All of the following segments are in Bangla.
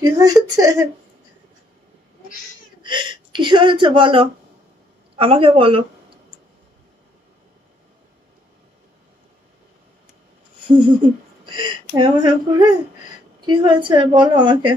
কি হয়েছে? কি হয়েছে বলো, আমাকে বলো। হ্যাঁ হ্যাঁ করে কি হয়েছে বলো আমাকে।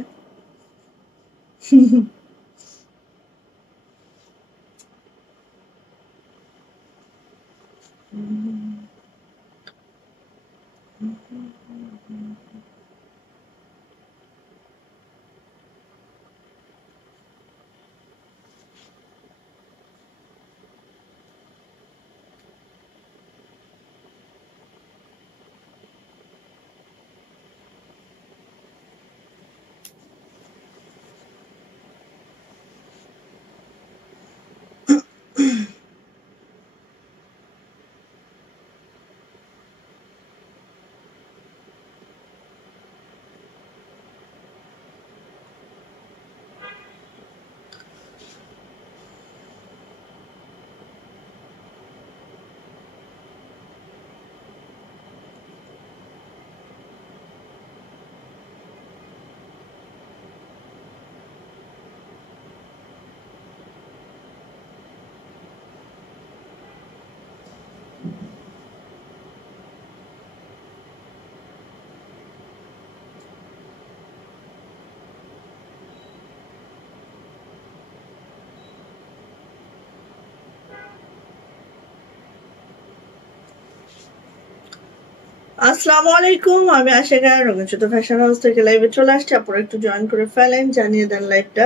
আসসালামু আলাইকুম, আমি আশিকা রঙিনচুতো ফ্যাশন হাউস থেকে লাইভে চলে আসছি। আপনারা একটু জয়েন করে ফেলেন, জানিয়ে দেন লাইভটা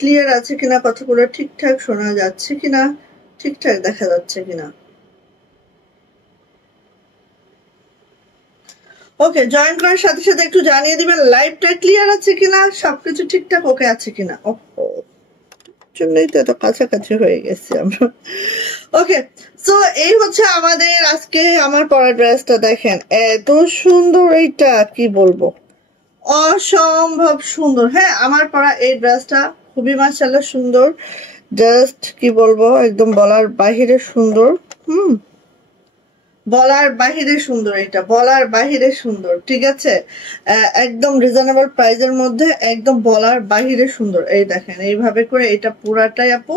ক্লিয়ার আছে কিনা, কথাগুলো ঠিকঠাক শোনা যাচ্ছে কিনা, ঠিকঠাক দেখা যাচ্ছে কিনা। ওকে, জয়েন করার সাথে সাথে একটু জানিয়ে দিবেন লাইভটা ক্লিয়ার আছে কিনা, সবকিছু ঠিকঠাক ওকে আছে কিনা। জন্যই তো এত কাছাকাছি হয়ে গেছি আমরা। ওকে, সো এই হচ্ছে আমাদের আজকে আমার পরা ড্রেসটা। দেখেন এত সুন্দর, এইটা কি বলবো, অসম্ভব সুন্দর। হ্যাঁ, আমার পরা এই ড্রেসটা খুবই মাশাআল্লাহ সুন্দর, জাস্ট কি বলবো, একদম বলার বাহিরে সুন্দর। বলার বাহিরে সুন্দর, এটা বলার বাহিরে সুন্দর। ঠিক আছে, একদম রিজনেবল প্রাইসের মধ্যে, একদম বলার বাহিরে সুন্দর। এই দেখেন এইভাবে করে এটা পুরাটাই আপু,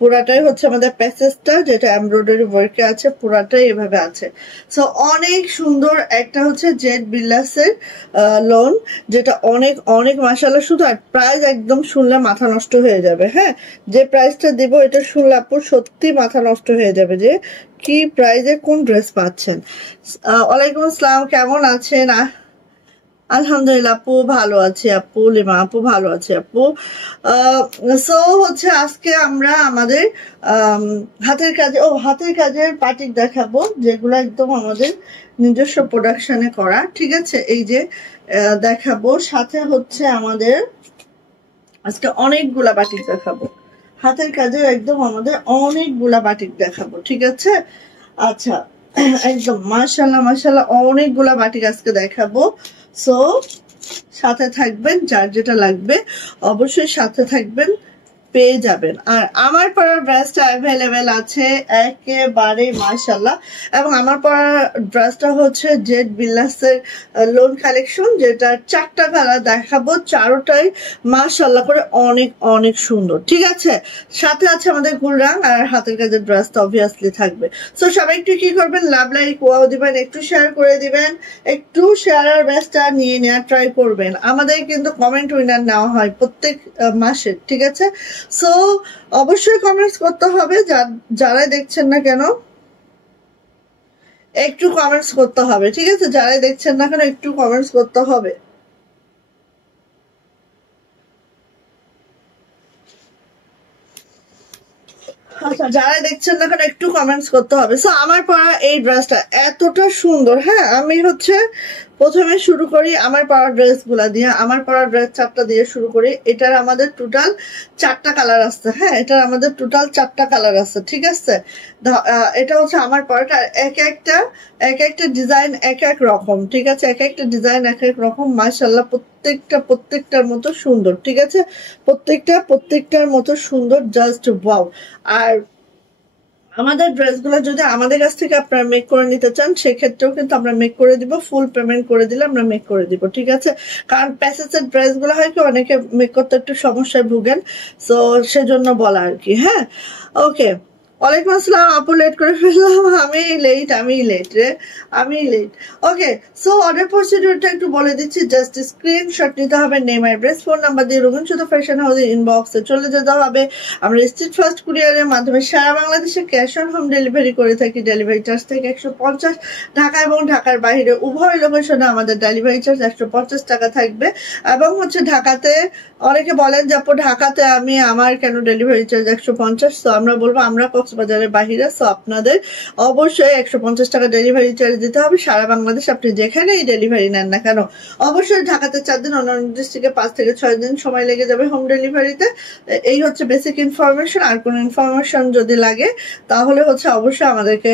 পুরাটাই হচ্ছে আমাদের প্যাসেজটা যেটা এমব্রয়ডারি ওয়ার্কে আছে, পুরাটাই এভাবে আছে। সো অনেক সুন্দর। একটা হচ্ছে জেড বিল্লাসের লোন, যেটা অনেক অনেক মাশাআল্লাহ শুধু। আর প্রাইস একদম শুনলে মাথা নষ্ট হয়ে যাবে। হ্যাঁ, যে প্রাইসটা দিব এটা শুনলে আপু সত্যি মাথা নষ্ট হয়ে যাবে যে কি প্রাইজে কোন ড্রেস পাচ্ছেন। ওয়ালাইকুম আসসালাম, কেমন আছেন? আলহামদুলিল্লাহ আপু ভালো আছি আপু, লিমা আপু ভালো আছি আপু। সো হচ্ছে আজকে আমরা আমাদের হাতের কাজে, হাতের কাজের পাটিক দেখাবো, যেগুলো একদম আমাদের নিজস্ব প্রোডাকশনে করা। ঠিক আছে, এই যে দেখাবো, সাথে হচ্ছে আমাদের আজকে অনেকগুলা বাটিক দেখাবো, হাতের কাজের একদম আমাদের অনেকগুলা বাটিক দেখাবো। ঠিক আছে, আচ্ছা, একদম মাশাআল্লাহ মাশাআল্লাহ অনেকগুলা বাটিক আজকে দেখাবো। সো সাথে থাকবেন, যার যেটা লাগবে অবশ্যই সাথে থাকবেন, পেয়ে যাবেন। আর আমার পরার ড্রেসটা অ্যাভেলেবেল আছে একেবারে মাশাআল্লাহ। এবং আমার পরার ড্রেসটা হচ্ছে জেড বিল্লাসের লোন কালেকশন, যেটা 4টা কালার দেখাবো, চারোটাই মাশাআল্লাহ করে অনেক অনেক সুন্দর। ঠিক আছে, সাথে আছে আমাদের গুলরাং, আর হাতের কাজের ড্রেসটা অবভিয়াসলি থাকবে। সো সবাই একটু কি করবেন, লাভ লাইক ওয়াও দিবেন, একটু শেয়ার করে দিবেন, একটু শেয়ার আর ব্যাচটা নিয়ে নেওয়ার ট্রাই করবেন। আমাদের কিন্তু কমেন্ট উইনার নেওয়া হয় প্রত্যেক মাসে। ঠিক আছে, সো অবশ্যই কমেন্টস করতে হবে, যারাই দেখছেন না কেন একটু কমেন্টস করতে হবে। ঠিক আছে, যারাই দেখছেন না কেন একটু কমেন্টস করতে হবে। আচ্ছা, যারা দেখছেন না কেন একটু কমেন্টস করতে হবে। সো আমার পরা এই ড্রেসটা এতটা সুন্দর। হ্যাঁ, আমি হচ্ছে প্রথমে শুরু করি আমার পরা ড্রেস গুলা দিয়ে, আমার পরা ড্রেস 4টা দিয়ে শুরু করি। এটার আমাদের টোটাল 4টা কালার আছে। হ্যাঁ, এটার আমাদের টোটাল 4টা কালার আছে। ঠিক আছে, এটা হচ্ছে আমার পরাটা, এক একটা ডিজাইন এক এক রকম। ঠিক আছে, এক একটা ডিজাইন এক এক রকম, মাশাআল্লাহ প্রত্যেকটার মতো সুন্দর। ঠিক আছে, প্রত্যেকটার মতো সুন্দর, জাস্ট ওয়াও। আর আমাদের ড্রেসগুলো যদি আমাদের কাছ থেকে আপনারা মেক করে নিতে চান সেক্ষেত্রেও কিন্তু আমরা মেক করে দিব, ফুল পেমেন্ট করে দিলে আমরা মেক করে দিব, ঠিক আছে। কারণ প্যাসেজের ড্রেসগুলো হয় কি অনেকে মেক করতে একটু সমস্যায় ভুগেন, সো সেজন্য বলা আর কি। হ্যাঁ, ওকে। ওয়ালাইকুম আসসালাম আপু, লেট করে ফেললাম। আমি লেট। ওকে, সো অর্ডার প্রসিডিউরটা একটু বলে দিচ্ছি। জাস্ট স্ক্রিনশট নিতে হবে, নেম অ্যাড্রেস ফোন নাম্বার দিয়ে রঙিন সুতো ফ্যাশন হাউসের ইনবক্সে চলে যেতে হবে। আমরা স্ট্রিট ফাস্ট কুরিয়ারের মাধ্যমে সারা বাংলাদেশে ক্যাশ অন হোম ডেলিভারি করে থাকি। ডেলিভারি চার্জ থেকে 150, ঢাকা এবং ঢাকার বাইরে উভয় লোকেশনে আমাদের ডেলিভারি চার্জ 150 টাকা থাকবে। এবং হচ্ছে ঢাকাতে অনেকে বলেন যে আপু ঢাকাতে আমার কেন ডেলিভারি চার্জ 150, তো আমরা বলবো আমরা কক্সবাজারের বাহিরে, সো আপনাদের অবশ্যই 150 টাকা ডেলিভারি চার্জ দিতে হবে। সারা বাংলাদেশ আপনি যেখানেই ডেলিভারি নেন না কেন, অবশ্যই ঢাকাতে 4 দিন, অন্যান্য ডিস্ট্রিক্টে 5 থেকে 6 দিন সময় লেগে যাবে হোম ডেলিভারিতে। এই হচ্ছে বেসিক ইনফরমেশন। আর কোনো ইনফরমেশন যদি লাগে তাহলে হচ্ছে অবশ্যই আমাদেরকে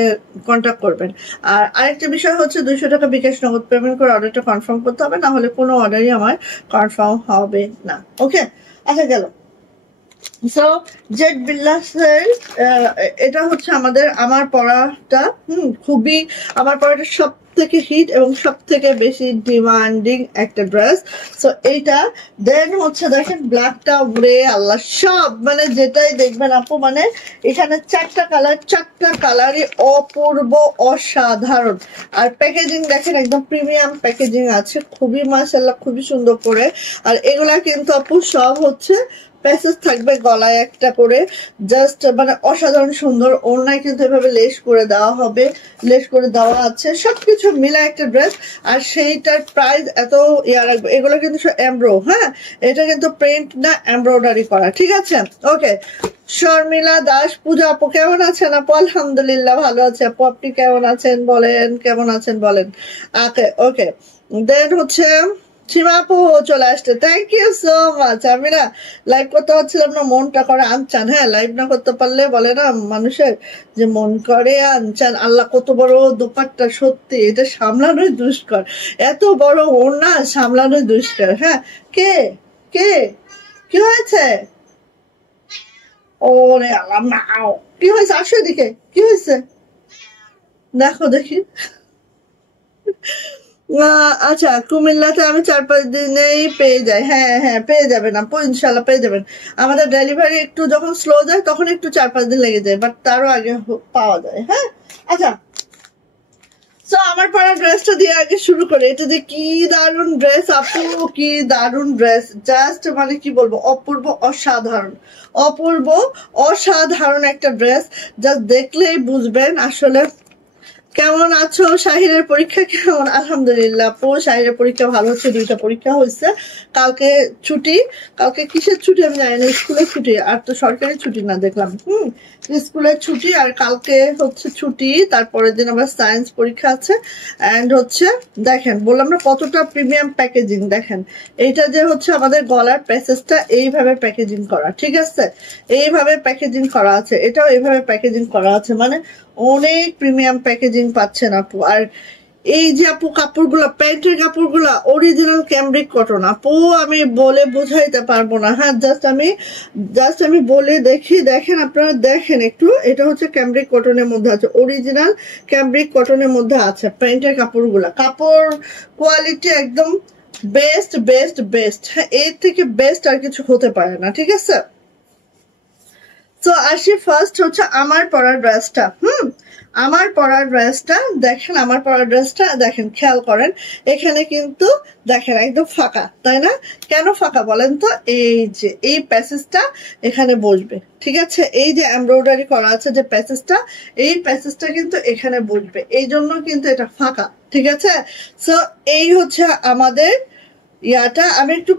কন্ট্যাক্ট করবেন। আর আরেকটা বিষয় হচ্ছে 200 টাকা বিকাশ নগদ পেমেন্ট করে অর্ডারটা কনফার্ম করতে হবে, না হলে কোনো অর্ডারই আমার কনফার্ম হবে না। ওকে, আচ্ছা গেল। সো জেড বিল্লাসের এটা হচ্ছে আমার পড়াটা খুবই, আমার পড়াটা সব থেকে হিট এবং সব থেকে বেশি ডিমান্ডিং একটা ড্রেস। সো এইটা দেন হচ্ছে দেখেন ব্ল্যাকটা গ্রে, আল্লাহ সব মানে যেটাই দেখবেন আপু, মানে এখানে 4টা কালার, 4টা কালারই অপূর্ব অসাধারণ। আর প্যাকেজিং দেখেন একদম প্রিমিয়াম প্যাকেজিং আছে, খুবই মাশাআল্লাহ খুবই সুন্দর করে। আর এগুলা কিন্তু আপু সব হচ্ছে প্যাসেজ থাকবে গলায় একটা করে, জাস্ট মানে অসাধারণ সুন্দর। ওড়নায় কিন্তু এভাবে লেস করে দেওয়া হবে, লেস করে দেওয়া আছে, সবকিছু মিলে একটা ড্রেস। আর সেইটার প্রাইস এত ইয়া রাখবে। এগুলো কিন্তু এমব্রো, হ্যাঁ এটা কিন্তু প্রিন্ট না, এমব্রয়ডারি করা, ঠিক আছে। ওকে, শর্মিলা দাস, পূজা আপু কেমন আছেন? আপু আলহামদুলিল্লাহ ভালো আছে। আপু আপনি কেমন আছেন বলেন, কেমন আছেন বলেন। ওকে, দেন হচ্ছে সীমা আপু চলে আসছে, থ্যাংক ইউ সো মাচ। আমি না লাইভ করতে পারছিলাম না, মনটা করে আনচান। হ্যাঁ, লাইভ না করতে পারলে বলে না মানুষের যে মন করে আনচান। আল্লাহ কত বড় দোপাট্টা, সত্যি এটা সামলানোই দুষ্কর, এত বড় ওড়না সামলানোই দুষ্কর। হ্যাঁ, কে কে কি হয়েছে? ওরে আল্লাহ, নাও কি হয়েছে? আসো এদিকে, কি হয়েছে দেখো দেখি। আচ্ছা, কুমিল্লাতে আমি 4-5 দিনেই পেয়ে যাই। হ্যাঁ পেয়ে যাবেন আপু, ইনশাল্লাহ পেয়ে যাবেন। আমাদের ডেলিভারি একটু যখন স্লো যায় তখন একটু 4-5 দিন লেগে যায়, বাট তারও আগে পাওয়া যায়। হ্যাঁ, আচ্ছা, তো আমার পরা ড্রেসটা দিয়ে আগে শুরু করে। এটা যে কি দারুণ ড্রেস আপু, কি দারুণ ড্রেস, জাস্ট মানে কি বলবো, অপূর্ব অসাধারণ, অপূর্ব অসাধারণ একটা ড্রেস। জাস্ট দেখলেই বুঝবেন আসলে। কেমন আছো? শাহিরের পরীক্ষা কেমন? আলহামদুলিল্লাহ আপু, শাহিরের পরীক্ষা ভালো হচ্ছে, 2টা পরীক্ষা হয়েছে। কালকে ছুটি, কালকে কিসের ছুটি আমি জানি না, স্কুলের ছুটি, আর তো সরকারি ছুটি না দেখলাম। স্কুলের ছুটি, আর কালকে হচ্ছে ছুটি, তারপরের দিন আবার সায়েন্স পরীক্ষা আছে। অ্যান্ড হচ্ছে দেখেন বললাম না কতটা প্রিমিয়াম প্যাকেজিং। দেখেন এইটা যে হচ্ছে আমাদের গলার প্যাসেজটা এইভাবে প্যাকেজিং করা, ঠিক আছে, এইভাবে প্যাকেজিং করা আছে, এটাও এইভাবে প্যাকেজিং করা আছে, মানে অনেক প্রিমিয়াম প্যাকেজিং পাচ্ছেন আপু। আর এই যে আপু কাপড়গুলো, প্যান্টের কাপড়গুলো অরিজিনাল ক্যামব্রিক কটন আপু, আমি বলে বোঝাইতে পারবো না। হ্যাঁ, জাস্ট আমি বলে দেখি, দেখেন আপনারা দেখেন একটু, এটা হচ্ছে ক্যামব্রিক কটনের মধ্যে আছে, অরিজিনাল ক্যামব্রিক কটনের মধ্যে আছে প্যান্টের কাপড়গুলা। কাপড় কোয়ালিটি একদম বেস্ট বেস্ট বেস্ট, হ্যাঁ এর থেকে বেস্ট আর কিছু হতে পারে না, ঠিক আছে। তো আসি ফার্স্ট হচ্ছে আমার পরার ড্রেসটা। আমার পরার ড্রেসটা দেখেন, আমার পরার ড্রেসটা দেখেন, খেয়াল করেন এখানে কিন্তু দেখেন একদম ফাঁকা, তাই না? কেন ফাঁকা বলেন তো? এই যে এই প্যাসেজটা এখানে বসবে, ঠিক আছে, এই যে এমব্রয়ডারি করা আছে যে প্যাসেজটা, এই প্যাসেজটা কিন্তু এখানে বসবে, এই জন্য কিন্তু এটা ফাঁকা, ঠিক আছে। সো এই হচ্ছে আমাদের ইয়াটা। আমি একটু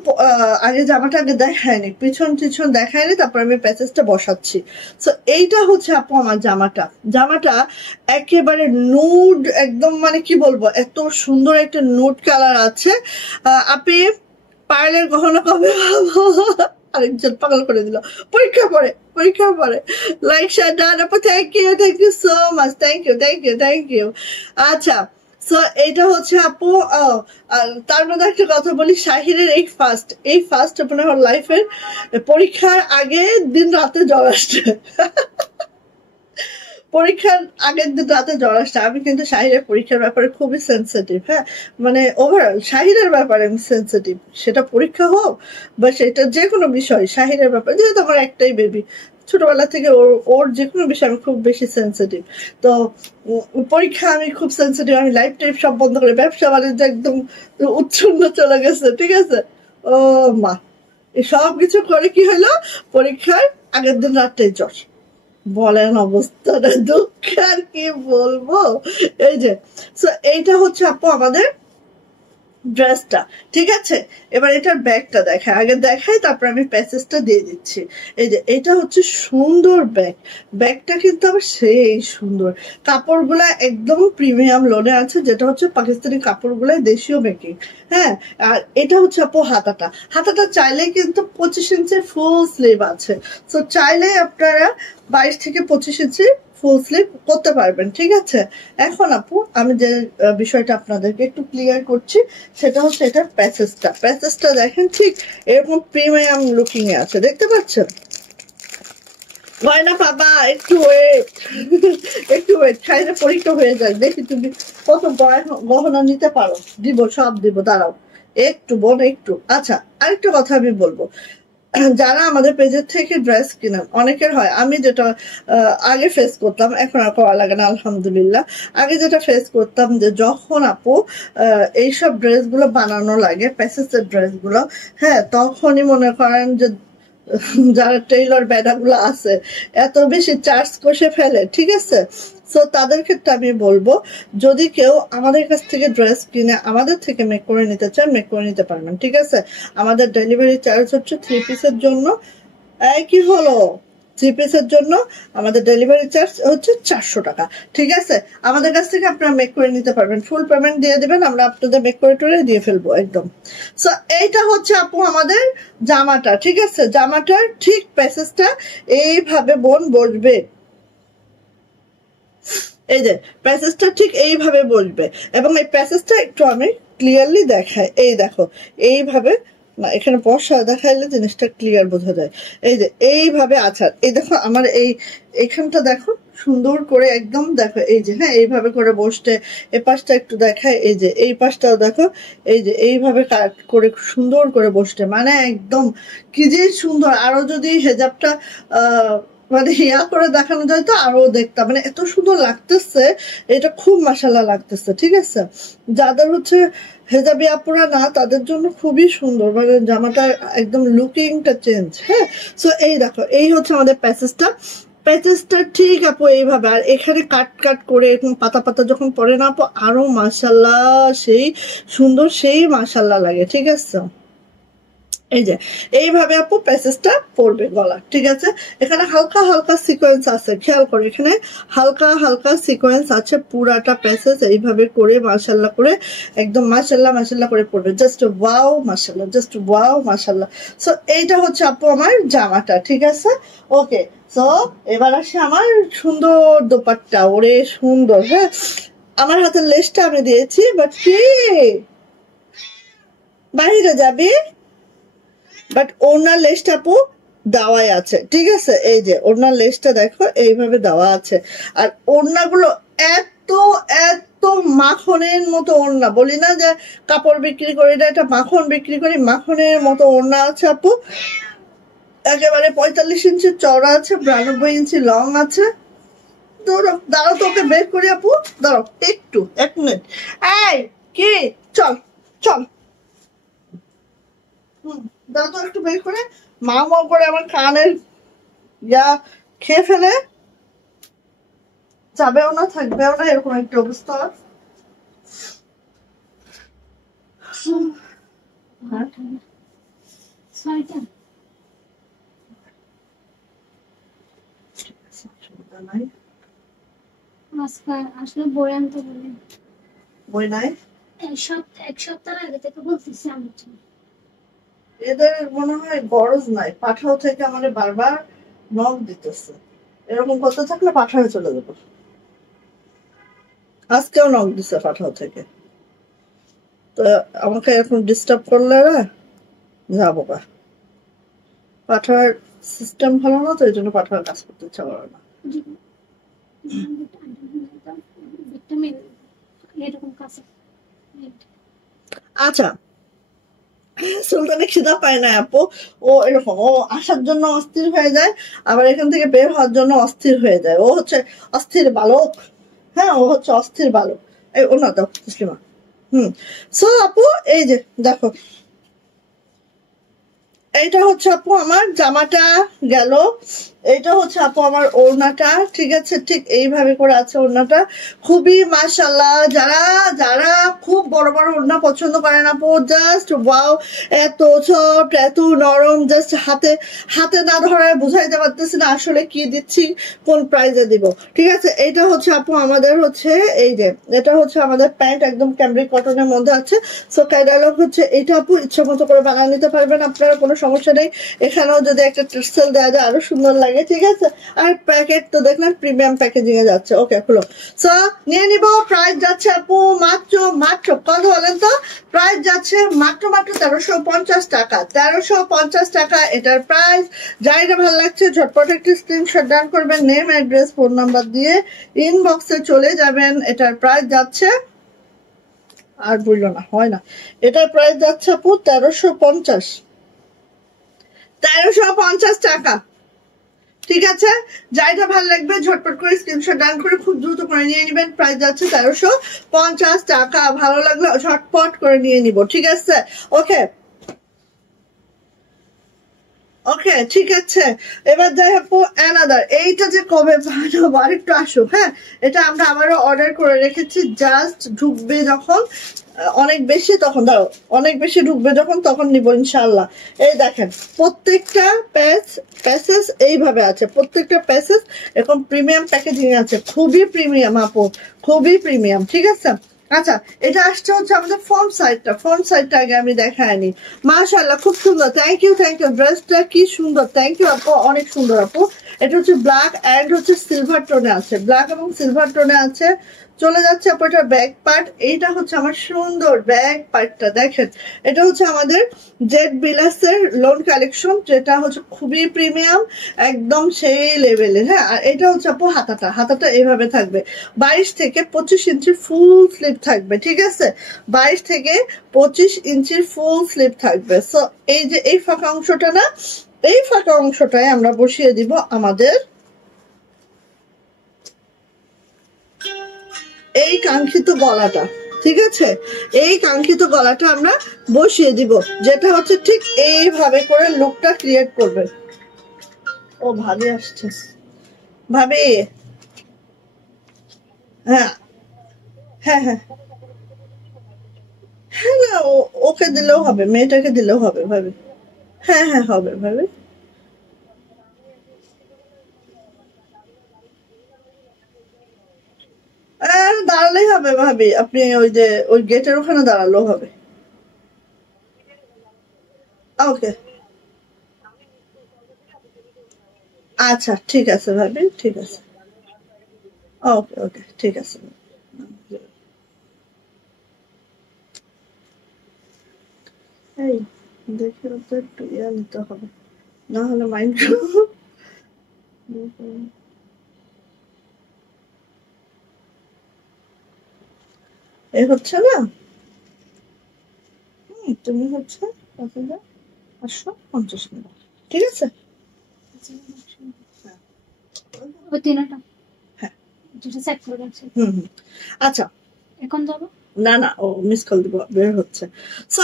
আগে জামাটা আগে দেখাইনি, পিছন টিছন দেখাইনি, তারপর আমি প্যাসেজটা বসাচ্ছি। সো এইটা হচ্ছে আপু আমার জামাটা একেবারে নুড, একদম মানে কি বলবো, এত সুন্দর একটা নুড কালার আছে। আপনি পার্লের গহনা কবে পাবো? আরেকজন পাগল করে দিল। পরীক্ষা পরে লাইক শেয়ার ডান আপু, thank you so much, thank you. আচ্ছা, সো এটা হচ্ছে আপু। তার মধ্যে একটা কথা বলি, শাহিরের এই ফার্স্ট আপনার লাইফের পরীক্ষার আগে দিন রাতে জ্বর আসছে। পরীক্ষার আগের দিন রাতে জ্বর আসছে। আমি কিন্তু শাহিরের পরীক্ষার ব্যাপারে খুবই সেন্সিটিভ। হ্যাঁ, মানে ওভারঅল শাহিরের ব্যাপারে আমি সেন্সিটিভ, সেটা পরীক্ষা হোক বা সেটা যে কোনো বিষয়। শাহিরের ব্যাপারে যেহেতু আমার একটাই বেবি, ছোটবেলা থেকে ওর ওর যে কোনো বিষয় আমি খুব বেশি সেন্সিটিভ। তো পরীক্ষা আমি খুব সেন্সিটিভ। আমি লাইফ টাইপ সব বন্ধ করে, ব্যবসা বাণিজ্য একদম উচ্ছন্ন চলে গেছে, ঠিক আছে। ও মা, এই সব কিছু করে কি হলো, পরীক্ষার আগের দিন রাতে জ্বর। বলেন অবস্থাটা দুঃখ, আর কি বলবো। এই যে, সো এইটা হচ্ছে আপু আমাদের ড্রেসটা, ঠিক আছে। এবার এটার ব্যাগটা দেখায়, আগে দেখাই তারপর আমি প্যাসেজটা দিয়ে দিচ্ছি। এই যে এটা হচ্ছে সুন্দর ব্যাগ, ব্যাগটা কিন্তু আবার সেই সুন্দর। কাপড়গুলা একদম প্রিমিয়াম লোনে আছে, যেটা হচ্ছে পাকিস্তানি কাপড়গুলাই দেশীয় মেকিং। হ্যাঁ, আর এটা হচ্ছে আপু হাতাটা, হাতাটা চাইলেই কিন্তু 25 ইঞ্চির ফুল স্লিভ আছে। তো চাইলে আপনারা 22 থেকে 25 ইঞ্চি ফুল স্লিভ করতে পারবেন, ঠিক আছে। এখন আপু আমি যে বিষয়টা আপনাদেরকে একটু ক্লিয়ার করছি, সেটা হচ্ছে এটার প্যাসেজটা। প্যাসেজটা দেখেন ঠিক এরকম প্রিমিয়াম লুকিং এ আছে, দেখতে পাচ্ছেন। গয়না পাবা, একটু ওয়েট, একটু ওয়েট, খাইলে পরীক্ষা হয়ে যায়, দেখি তুমি কত গহনা নিতে পারো। দিব, সব দিব, দাঁড়াও একটু বোন, একটু। আচ্ছা, আরেকটা কথা আমি বলবো, যারা আমাদের পেজের থেকে ড্রেস কিনেন, অনেকের হয়, আমি যেটা আগে ফেস করতাম, এখন আর করা লাগে না আলহামদুলিল্লাহ। আগে যেটা ফেস করতাম, যে যখন আপু এইসব ড্রেসগুলো বানানো লাগে, প্যাসেজের ড্রেসগুলো, হ্যাঁ, তখনই মনে করেন যে যারা টেইলর বেডাগুলো আছে এত বেশি চার্জ কষে ফেলে, ঠিক আছে। সো তাদের ক্ষেত্রে আমি বলবো, যদি কেউ আমাদের কাছ থেকে ড্রেস কিনে আমাদের থেকে মেক করে নিতে চান, মেক করে নিতে পারবেন, ঠিক আছে। আমাদের ডেলিভারি চার্জ হচ্ছে 3 পিসের জন্য, কি হলো, 3 পিসের জন্য আমাদের ডেলিভারি চার্জ হচ্ছে 400 টাকা, ঠিক আছে। আমাদের কাছ থেকে আপনারা মেক করে নিতে পারবেন, ফুল পেমেন্ট দিয়ে দেবেন, আমরা আপনাদের মেক করে টোরে দিয়ে ফেলবো একদম। সো এইটা হচ্ছে আপু আমাদের জামাটা, ঠিক আছে। জামাটার ঠিক প্যাসেজটা এইভাবে বোন বসবে, এই যে প্যাসেজটা ঠিক এইভাবে বসবে, এবং এই প্যাসেজটা একটু আমি ক্লিয়ারলি দেখাই। এই দেখো, এইভাবে, না এখানে বসা দেখাইলে জিনিসটা ক্লিয়ার বোঝা যায়। এই যে এইভাবে, আচ্ছা এই দেখো আমার এই এখানটা দেখো সুন্দর করে একদম দেখো, এই যে হ্যাঁ এইভাবে করে বসতে। এই পাশটা একটু দেখায়, এই যে এই পাশটাও দেখো, এই যে এইভাবে কাট করে সুন্দর করে বসতে, মানে একদম কি যে সুন্দর। আরো যদি হেজাবটা মানে ইয়া করে দেখানো যায় তো আরো দেখতাম, মানে এত সুন্দর লাগতেছে, এটা খুব মাশাআল্লাহ লাগতেছে, ঠিক আছে। যাদের হচ্ছে হেজাবি আপুরা না, তাদের জন্য খুবই সুন্দর, মানে জামাটা একদম লুকিংটা চেঞ্জ। হ্যাঁ, সো এই দেখো, এই হচ্ছে আমাদের প্যাসেজটা। প্যাচেসটা ঠিক আপু এইভাবে, আর এখানে কাট কাট করে এরকম পাতা পাতা যখন পরে না আপু, আরো মাশাআল্লাহ সেই সুন্দর, সেই মাশাআল্লাহ লাগে, ঠিক আছে। এই যে এইভাবে আপু প্যাসেজটা পড়বে গলা, ঠিক আছে। এখানে হালকা হালকা সিকোয়েন্স আছে, খেয়াল করে, এখানে হালকা হালকা সিকোয়েন্স আছে। পুরাটা প্যাসেজ এইভাবে করে মাশাআল্লাহ করে একদম মাশাআল্লাহ মাশাআল্লাহ করে পড়বে, জাস্ট ওয়াও মাশাআল্লাহ, জাস্ট ওয়াও মাশাআল্লাহ। সো এইটা হচ্ছে আপু আমার জামাটা, ঠিক আছে। ওকে, সো এবার আসে আমার সুন্দর দোপাট্টা, ওরে সুন্দর। হ্যাঁ, আমার হাতের লেসটা আমি দিয়েছি, বাট কি বাহিরে যাবি, বাট ওনার লেসটা আপু দেওয়াই আছে, ঠিক আছে। এই যে ওনার লেসটা দেখো এইভাবে দেওয়া আছে, আর ওড়নাগুলো এত এত মাখনের মতো ওড়না, বলি না যে কাপড় বিক্রি করি না, এটা মাখন বিক্রি করি, মাখনের মতো ওড়না আছে আপু। একেবারে 45 ইঞ্চি চওড়া আছে, 92 ইঞ্চি লং আছে। দাঁড়াও দাঁড়াও, তোকে বের করি আপু, দাঁড়াও একটু, 1 মিনিট। এই কি, চল চল, দাও তো একটু বের করে, মা করে আমার কানের ইয়া খেয়ে ফেলে, যাবেও না থাকবেও না, এরকম একটা অবস্থা। আসলে বই আনতে বলে, বই নাই, এক সপ্তাহ আগে থেকে বলতেছি আমার জন্য। এদের মনে হয় গরজ নাই, পাঠাও থেকে আমাদের বারবার নখ দিতেছে, এরকম করতে থাকলে পাঠাও চলে যাবো। আজকেও নখ দিছে পাঠাও থেকে, তো আমাকে এখন ডিস্টার্ব করলে না যাবো গা। পাঠার সিস্টেম ভালো না, তো এই জন্য পাঠার কাজ করতে ইচ্ছা করে না। এরকম কাছে আচ্ছা, সুলতানের খিদা পায় না আপু, ও এরকম, ও আসার জন্য অস্থির হয়ে যায়, আবার এখান থেকে বের হওয়ার জন্য অস্থির হয়ে যায়, ও হচ্ছে অস্থির বালক। হ্যাঁ, ও হচ্ছে অস্থির বালক। এই ও না দাও মুসলিমা। সো আপু, এই যে দেখো, এইটা হচ্ছে আপু আমার জামাটা গেল, এইটা হচ্ছে আপু আমার ওড়নাটা, ঠিক আছে, ঠিক এইভাবে করে আছে ওড়নাটা। খুবই মাশাআল্লাহ, যারা যারা খুব বড় বড় ওড়না পছন্দ করেন আপু, জাস্ট ওয়াও, এত সফট, এত নরম, জাস্ট হাতে হাতে না ধরায় বুঝাইতে পারতেছি না আসলে কি দিচ্ছি, কোন প্রাইজে দিব। ঠিক আছে, এটা হচ্ছে আপু আমাদের হচ্ছে এই যে, এটা হচ্ছে আমাদের প্যান্ট, একদম ক্যামব্রিক কটনের মধ্যে আছে। সো ক্যাটালগ হচ্ছে এইটা আপু, ইচ্ছা মতো করে বানিয়ে নিতে পারবেন আপনারা, কোনো সমস্যা নেই। এখানেও যদি একটা টার্সেল দেওয়া যায় আরো সুন্দর লাগে, ঠিক আছে। আর প্যাকেট তো দেখলেন প্রিমিয়াম প্যাকেজিং এ যাচ্ছে। ওকে, খুলো। সো নিয়ে নিব। প্রাইস যাচ্ছে আপু মাত্র মাত্র কত বলেন তো? প্রাইস যাচ্ছে মাত্র মাত্র 1350 টাকা। 1350 টাকা এটার প্রাইস। যাইটা ভালো লাগছে ঝটপট একটি স্ক্রিনশট ডান করবেন, নেম, অ্যাড্রেস, ফোন নাম্বার দিয়ে ইনবক্সে চলে যাবেন। এটার প্রাইস যাচ্ছে, আর বললো না, হয় না, এটার প্রাইস যাচ্ছে আপু 1350। 1350 টাকা, ঠিক আছে। যাইটা ভালো লাগবে ঝটপট করে স্ক্রিনশট ডান করে খুব দ্রুত করে নিয়ে নিবেন। প্রাইস যাচ্ছে 1350 টাকা। ভালো লাগলে ঝটপট করে নিয়ে নিব, ঠিক আছে। ওকে ওকে, ঠিক আছে। এবার যাই আপু অ্যানাদার, এইটা যে কবে বানাবো আরেকটু আসুক। হ্যাঁ, এটা আমরা আবারও অর্ডার করে রেখেছি, জাস্ট ঢুকবে যখন অনেক বেশি, তখন দাও অনেক বেশি ঢুকবে যখন, তখন নিব ইনশাল্লাহ। এই দেখেন প্রত্যেকটা প্যাসেজ এইভাবে আছে, প্রত্যেকটা প্যাসেজ এরকম প্রিমিয়াম প্যাকেজিং আছে, খুবই প্রিমিয়াম আপু, খুবই প্রিমিয়াম, ঠিক আছে। আচ্ছা, এটা আসছে হচ্ছে আমাদের ফ্রন্ট সাইডটা, ফ্রন্ট সাইডটা আগে আমি দেখাইনি। মাশাআল্লাহ, খুব সুন্দর, থ্যাংক ইউ থ্যাংক ইউ। ড্রেসটা কি সুন্দর, থ্যাংক ইউ আপু, অনেক সুন্দর আপু। এটা হচ্ছে ব্ল্যাক অ্যান্ড হচ্ছে সিলভার টোনে আছে, ব্ল্যাক এবং সিলভার টোনে আছে। চলে যাচ্ছে আপু এটা ব্যাক পার্ট, এইটা হচ্ছে আমার সুন্দর ব্যাক পার্টটা দেখেন। এটা হচ্ছে আমাদের জেড বিলাসের লোন কালেকশন, যেটা হচ্ছে খুবই প্রিমিয়াম, একদম সেই লেভেলের। হ্যাঁ, আর এটা হচ্ছে আপু হাতাটা, হাতাটা এইভাবে থাকবে, 22 থেকে 25 ইঞ্চি ফুল স্লিভ থাকবে, ঠিক আছে। 22 থেকে 25 ইঞ্চির ফুল স্লিভ থাকবে। সো এই যে এই ফাঁকা অংশটা না, এই ফাঁকা অংশটায় আমরা বসিয়ে দিব আমাদের এই কাঙ্ক্ষিত গলাটা, ঠিক আছে। এই কাঙ্ক্ষিত গলাটা আমরা বসিয়ে দিব, যেটা হচ্ছে ঠিক এইভাবে করে লুকটা ক্রিয়েট করবে। ও ভাবি আসছে, ভাবি, হ্যাঁ হ্যাঁ হ্যাঁ হ্যাঁ, না ওকে দিলেও হবে, মেয়েটাকে দিলেও হবে ভাবি। হ্যাঁ হ্যাঁ হবে ভাবি। দাঁড়ালেই হবে ভাবি, আপনি ওই যে ওই গেটের ওখানে দাঁড়ালেও হবে। ওকে, আচ্ছা ঠিক আছে ভাবি, ঠিক আছে। ওকে ওকে, ঠিক আছে। এই দেখে তো একটু ইয়া নিতে হবে, না হলে মাইন্ড এ হচ্ছে না। তুমি হচ্ছে 5,850 নেবে, ঠিক আছে। হ্যাঁ ওই তিনটা হ্যাঁ। যেটা সেট করে রাখছি আচ্ছা, এখন যাবো। না না, ও মিস কল দিব, বের হচ্ছে। সো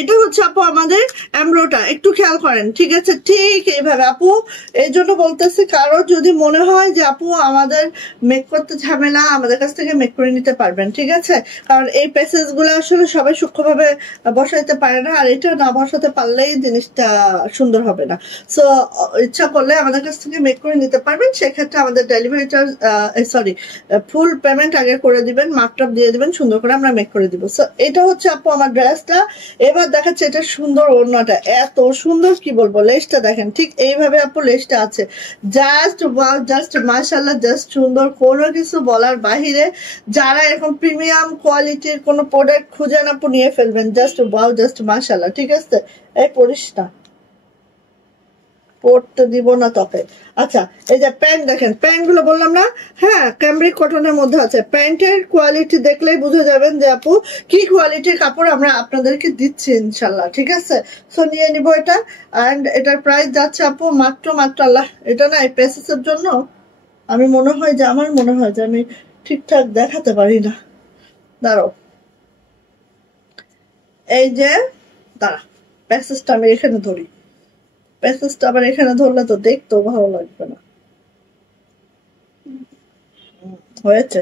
এটা হচ্ছে আপু আমাদের এমব্রোটা, একটু খেয়াল করেন, ঠিক আছে, ঠিক এইভাবে আপু। এই জন্য বলতেছি, কারো যদি মনে হয় যে আপু আমাদের মেক করতে ঝামেলা, আমাদের কাছ থেকে মেক করে নিতে পারবেন, ঠিক আছে। কারণ এই প্যাসেজ গুলো আসলে সবাই সূক্ষ্মভাবে বসাইতে পারে না, আর এটা না বসাতে পারলেই জিনিসটা সুন্দর হবে না। সো ইচ্ছা করলে আমাদের কাছ থেকে মেক করে নিতে পারবেন, সেক্ষেত্রে আমাদের delivery charge, sorry, full payment আগে করে দিবেন, মাপটাপ দিয়ে দিবেন, সুন্দর করে আমরা মেক করে দিব। সো এটা হচ্ছে আপু আমার ড্রেসটা। এবার দেখাচ্ছে এটা সুন্দর ওড়নাটা, এত সুন্দর, কি বলবো, লেসটা দেখেন, ঠিক এইভাবে আপু লেসটা আছে, জাস্ট ওয়াও, জাস্ট মাশাআল্লাহ, জাস্ট সুন্দর, কোনো কিছু বলার বাহিরে। যারা এরকম প্রিমিয়াম কোয়ালিটির কোনো প্রোডাক্ট খুঁজেন আপু, নিয়ে ফেলবেন, জাস্ট ওয়াও, জাস্ট মাশাআল্লাহ, ঠিক আছে। এই পরিস না, পড়তে দিব না তোকে। আচ্ছা এই যে প্যান্ট দেখেন, প্যান্ট গুলো বললাম না, হ্যাঁ ক্যামব্রিক কটনের মধ্যে আছে। প্যান্টের কোয়ালিটি দেখলেই বুঝে যাবেন যে আপু কি কোয়ালিটির কাপড় আমরা আপনাদেরকে দিচ্ছি ইনশাল্লাহ, ঠিক আছে। সো নিয়ে নিব এটা। অ্যান্ড এটার প্রাইস যাচ্ছে আপু মাত্র আল্লাহ, এটা না এই পেসেসের জন্য আমি মনে হয় যে আমি ঠিকঠাক দেখাতে পারি না, দাঁড়াও এই যে দাঁড়া, প্যাসেজটা আমি এখানে ধরি, প্যাসেজটা আবার এখানে ধরলে তো দেখতেও ভালো লাগবে না। হয়েছে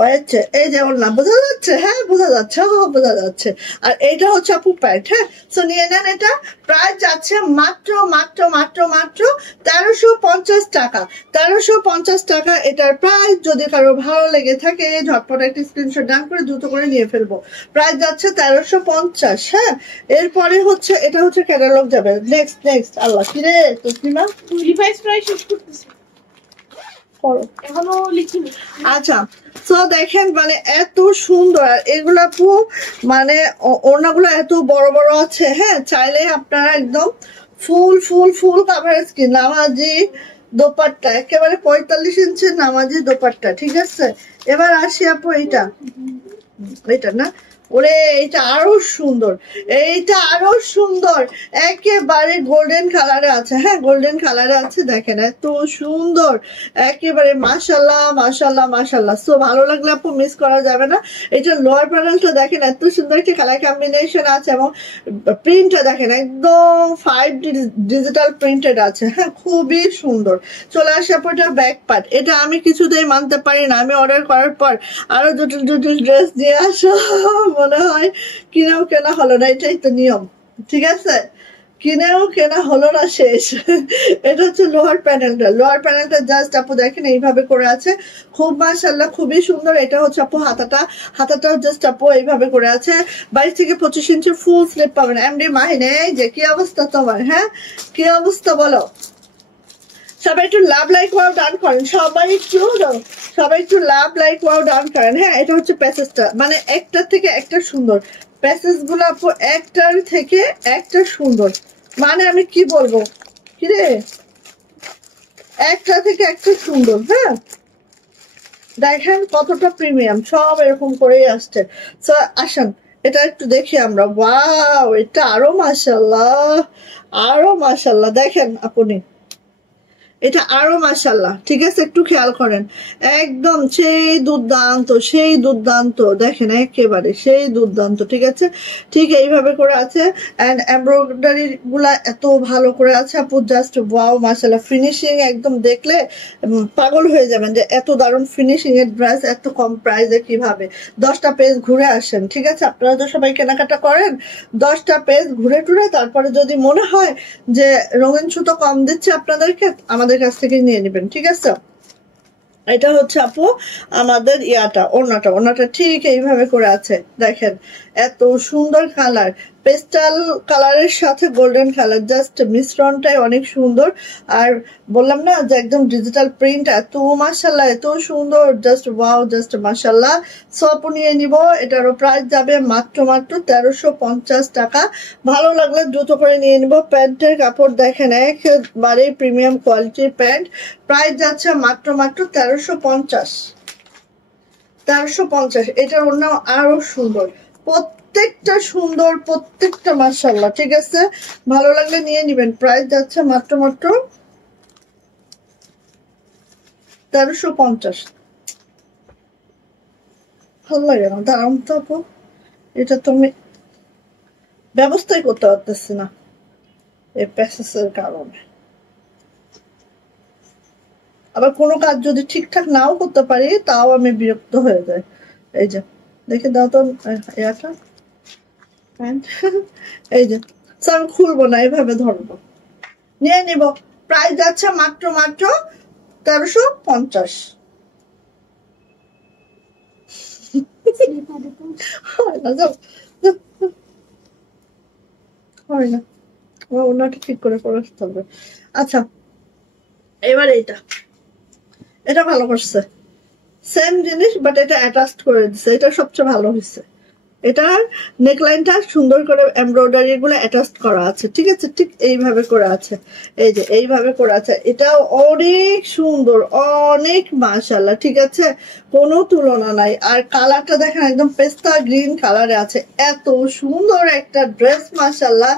হয়েছে, এই যে ওর না বোঝা যাচ্ছে, হ্যাঁ বোঝা যাচ্ছে, হ্যাঁ বোঝা যাচ্ছে। আর এইটা হচ্ছে আপু প্যান্ট, হ্যাঁ সো নিয়ে নেন। এটা প্রাইস যাচ্ছে মাত্র 1350 টাকা, 1350 টাকা এটার প্রাইস। যদি কারো ভালো লেগে থাকে ঝটপট একটা স্ক্রিনশট ডান করে দ্রুত করে নিয়ে ফেলবো। প্রাইস যাচ্ছে 1350। হ্যাঁ এরপরে হচ্ছে এটা হচ্ছে ক্যাটালগ যাবে। নেক্সট আল্লাহ কিরে তসলিমা রিভাইস প্রাইস শেষ করতেছি, এখনো লিখিনি। আচ্ছা তো দেখেন মানে এত সুন্দর, আর এগুলা মানে ওড়নাগুলো এত বড় বড় আছে, হ্যাঁ চাইলে আপনারা একদম ফুল কাভারেজ কি নামাজি দোপাট্টা, একেবারে 45 ইঞ্চির নামাজি দোপাট্টা, ঠিক আছে। এবার আসি আপু এইটা না, ওরে এটা আরো সুন্দর, এইটা আরো সুন্দর, একেবারে গোল্ডেন কালারে আছে, হ্যাঁ গোল্ডেন কালারে আছে, দেখেন এত সুন্দর একেবারে মাশাল্লাহ। সো ভালো লাগলে আপু মিস করা যাবে না। এটা লোয়ার প্যানেলটা দেখেন এত সুন্দর একটা কালার কম্বিনেশন আছে, এবং প্রিন্টটা দেখেন একদম 5 ডিজিটাল প্রিন্টেড আছে, হ্যাঁ খুবই সুন্দর। চলে আসে আপু এটা ব্যাক পার্ট। এটা আমি কিছুতেই মানতে পারি না, আমি অর্ডার করার পর আরো জটিল ড্রেস দিয়ে আসো, মনে হয় কিনেও কেনা হলো না, এটাই তো নিয়ম, ঠিক আছে কিনেও কেনা হলো না, শেষ। এটা হচ্ছে লোয়ার প্যানেলটা জাস্ট আপু দেখেন এইভাবে করে আছে, খুব মাশাআল্লাহ খুবই সুন্দর। এটা হচ্ছে আপু হাতাটাও জাস্ট আপু এইভাবে করে আছে। 22 থেকে 25 ইঞ্চি ফুল স্লিপ পাবেন। এমডি মাহিন এই যে কি অবস্থা তোমার, হ্যাঁ কি অবস্থা বলো। সবাই একটু লাভ লাইক ওয়াও ডান করেন, সবাই একটু লাভ লাইক ওয়াও ডান করেন। হ্যাঁ এটা হচ্ছে প্যাসেজটা, মানে একটার থেকে একটা সুন্দর, প্যাসেজ গুলো আপু একটার থেকে একটা সুন্দর, মানে আমি কি বলবো কিরে, একটা থেকে একটা সুন্দর। হ্যাঁ দেখেন কতটা প্রিমিয়াম, সব এরকম করেই আসছে। তো আসেন এটা একটু দেখি আমরা। ওয়াও এটা আরো মাশাল্লাহ দেখেন আপনি, এটা আরো মাশাল্লাহ, ঠিক আছে একটু খেয়াল করেন, একদম সেই দুর্দান্ত দেখেন, একেবারে সেই দুর্দান্ত, ঠিক আছে ঠিক এইভাবে করে আছে। এন্ড এমব্রয়ডারি গুলা এত ভালো করে আছে আপু, জাস্ট ওয়াও মাশাল্লাহ, ফিনিশিং একদম দেখলে পাগল হয়ে যাবেন যে এত দারুণ ফিনিশিং এর ড্রেস এত কম প্রাইসে কিভাবে। 10টা পেজ ঘুরে আসেন, ঠিক আছে আপনারা তো সবাই কেনাকাটা করেন, 10টা পেজ ঘুরে টুরে তারপরে যদি মনে হয় যে রঙিন সুতো কম দিচ্ছে আপনাদেরকে, আমাদের কাছ থেকে নিয়ে নেবেন, ঠিক আছে। এটা হচ্ছে আপু আমাদের ওড়নাটা ঠিক এইভাবে করে আছে, দেখেন এত সুন্দর কালার, পেস্টাল কালারের সাথে গোল্ডেন কালার, জাস্ট মিশ্রণটাই অনেক সুন্দর। আর বললাম না যে একদম ডিজিটাল প্রিন্ট, এত মাশাল্লাহ এত সুন্দর, জাস্ট ওয়াও জাস্ট মাশাল্লাহ। সব নিয়ে নিব, এটারও প্রাইস যাবে মাত্র 1350 টাকা। ভালো লাগলে দ্রুত করে নিয়ে নিব। প্যান্টের কাপড় দেখেন একেবারে প্রিমিয়াম কোয়ালিটির প্যান্ট, প্রাইস যাচ্ছে মাত্র 1350। এটার অন্য আরো সুন্দর, প্রত্যেকটা সুন্দর, প্রত্যেকটা মাশাআল্লাহ, ঠিক আছে ভালো লাগলে নিয়ে নিবেন। প্রাইস যাচ্ছে মাত্র 1350। ভালো লাগে না, দাঁড়ান তো আপু, এটা তুমি ব্যবস্থাই করতে পারতেছি না এই প্যাসেজের কারণে। আবার কোনো কাজ যদি ঠিকঠাক নাও করতে পারি তাও আমি বিরক্ত হয়ে যাই। এই যে দেখে দাও তো এটা, এই যে আমি খুলবো না, এইভাবে ধরবো, নিয়ে নিব। প্রাইস যাচ্ছে মাত্র 1350। হয় না, ওনাটা ঠিক করে আসতে হবে। আচ্ছা এবার এটা ভালো করছে, সেম জিনিস বাট এটা অ্যাটাচড করে দিচ্ছে, এটা সবচেয়ে ভালো হয়েছে। এটার নেকলাইনটা সুন্দর করে এমব্রয়ডারি গুলো অ্যাটাচ করা আছে, ঠিক আছে, ঠিক এইভাবে করে আছে, এই যে এইভাবে করে আছে। এটাও অনেক সুন্দর, অনেক মাশাআল্লাহ, ঠিক আছে, কোনো তুলনা নাই। আর কালারটা দেখেন একদম পেস্তা গ্রিন কালারে আছে, এত সুন্দর একটা ড্রেস মাশাআল্লাহ,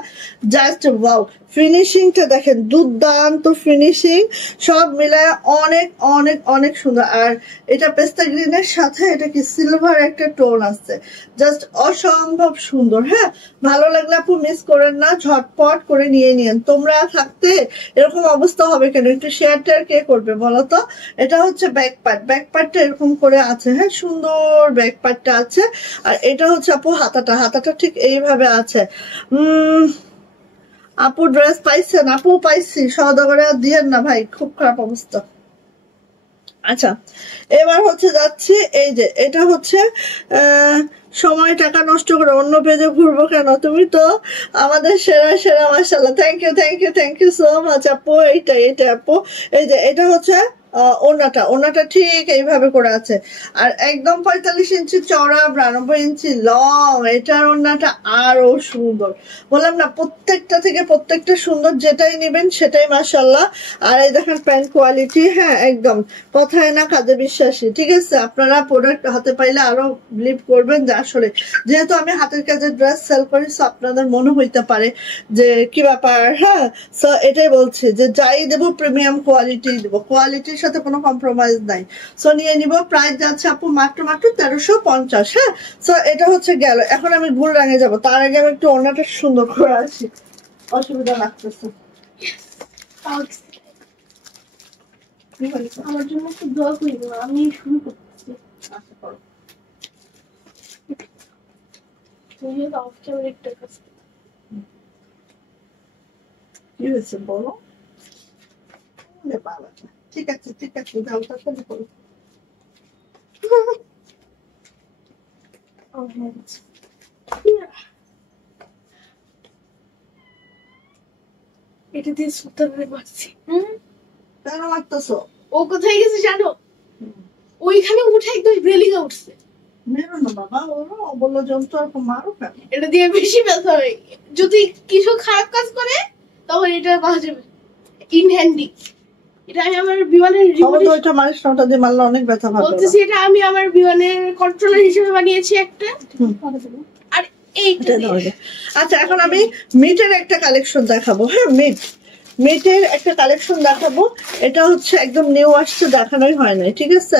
জাস্ট ওয়াও। ফিনিশিংটা দেখেন দুর্দান্ত ফিনিশিং, সব মিলায় অনেক অনেক অনেক সুন্দর। আর এটা পেস্তা গ্রিনের সাথে এটা কি সিলভার একটা টোন আছে, জাস্ট অসম্ভব সুন্দর। হ্যাঁ, ভালো লাগলে আপু মিস করেন না, ঝটপট করে নিয়ে নিন। তোমরা থাকতে এরকম অবস্থা হবে কেন? একটু শেয়ার টেয়ার কে করবে বলো তো? এটা হচ্ছে ব্যাক পার্ট, ব্যাক পার্টটা এরকম করে আছে, হ্যাঁ সুন্দর ব্যাক পার্টটা আছে। আর এটা হচ্ছে আপু হাতাটা, হাতাটা ঠিক এইভাবে আছে। আপু ড্রেস পাইছেন? আপু পাইছি, সওদাগরে আর দিয়েন না ভাই, খুব খারাপ অবস্থা। আচ্ছা, এবার হচ্ছে যাচ্ছি, এই যে এটা হচ্ছে সময় টাকা নষ্ট করে অন্য পেজে ঘুরবো কেন? তুমি তো আমাদের সেরা সেরা মাশাআল্লাহ, thank you thank you thank you so much আপু। এইটা আপু, এই যে এটা হচ্ছে ওনাটা ঠিক এইভাবে করে আছে। আর একদম 45 ইঞ্চি চওড়া, 92 ইঞ্চি লং, এটার ওনাটা আরো সুন্দর। বললাম না, প্রত্যেকটা থেকে প্রত্যেকটা সুন্দর, যেটাই নেবেন সেটাই মাশাআল্লাহ। আর এই দেখেন প্যান্ট কোয়ালিটি, হ্যাঁ একদম কথায় না কাজে বিশ্বাসী, ঠিক আছে। আপনারা প্রোডাক্ট হাতে পাইলে আরো বিলিভ করবেন যে আসলে, যেহেতু আমি হাতের কাজের ড্রেস সেল করি, সো আপনাদের মনে হইতে পারে যে কি ব্যাপার। হ্যাঁ, সো এটাই বলছি যে যাই দেবো প্রিমিয়াম কোয়ালিটি দেবো, কোয়ালিটির সাথে কোনো কম্প্রোমাইজ নাই। সো নিয়ে নিব। প্রাইস যাচ্ছে আপু মাত্র 1350। হ্যাঁ, সো এটা হচ্ছে গেল। এখন আমি গুলরাঙে যাব, তার আগে আমি একটু ওড়নাটা সুন্দর করে আসি, অসুবিধা লাগতেছে। আমার জন্য একটু দোয়া করে দেবো, আমি শুরু করতেছি। আচ্ছা করো। তুমিও তো অফ ক্যামেরা একটা কাজ কি হয়েছে বলো? ঠিক আছে ঠিক আছে, যাও তাড়াতাড়ি করো। এটা দিয়ে সুতারে মারছি। কেন মারতেছো? ও কোথায় গেছে জানো? ওইখানে উঠে একদম রেলিংয়ে উঠছে। মেরো না বাবা, ওরা অবলা জন্তু, আর মারো কেন? এটা দিয়ে বেশি ব্যথা হয়। যদি কিছু খারাপ কাজ করে তখন এটা বাঁচবে ইন হ্যান্ডি। এটা আমি আমার বিমানের রিমোট, ওইটা মারিস না, ওটা দিয়ে মারলে অনেক ব্যথা পাবে। বলতেছি এটা আমি আমার বিমানের কন্ট্রোলার হিসেবে বানিয়েছি একটা। আর এইটা দিয়ে। আচ্ছা, এখন আমি মিটের একটা কালেকশন দেখাবো। হ্যাঁ, মিটের একটা কালেকশন দেখাবো। এটা হচ্ছে একদম নিউ আসছে, দেখানোই হয় নাই, ঠিক আছে।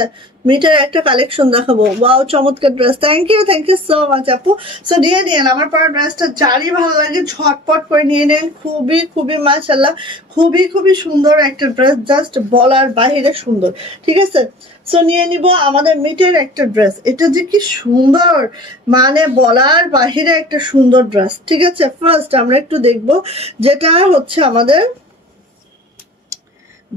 মিটের একটা কালেকশন দেখাবো। ওয়াও, চমৎকার dress, thank you so much আপু। সো নিয়ে নিন আমার পরা ড্রেসটা, যারই ভালো লাগে ঝটপট করে নিয়ে নেন। খুবই খুবই মাশাআল্লাহ, খুবই খুবই সুন্দর একটা ড্রেস, জাস্ট বলার বাহিরে সুন্দর, ঠিক আছে। সো নিয়ে নিব আমাদের মিটের একটা ড্রেস। এটা যে কি সুন্দর, মানে বলার বাহিরে একটা সুন্দর ড্রেস, ঠিক আছে। ফার্স্ট আমরা একটু দেখবো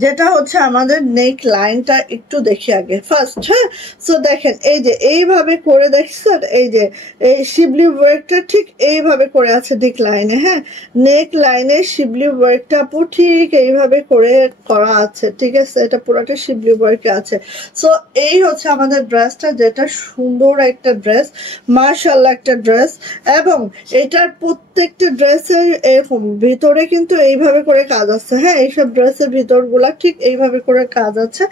যেটা হচ্ছে আমাদের নেক লাইনটা একটু দেখি আগে ফার্স্ট। হ্যাঁ, সো দেখেন এই যে এইভাবে করে দেখছেন, এই যে এই শিবলি ওয়ার্কটা ঠিক এইভাবে করে আছে নেক লাইনে। হ্যাঁ, নেক লাইনে শিবলি ওয়ার্কটা আপু ঠিক এইভাবে করে করা আছে, ঠিক আছে। এটা পুরোটা শিবলি ওয়ার্কে আছে। সো এই হচ্ছে আমাদের ড্রেসটা, যেটা সুন্দর একটা ড্রেস, মাশাআল্লাহ একটা ড্রেস। এবং এটার প্রত্যেকটা ড্রেসের এরকম ভিতরে কিন্তু এইভাবে করে কাজ আছে। হ্যাঁ, এইসব ড্রেসের ভিতর গুলা ঠিক এইভাবে করে কাজ আছে,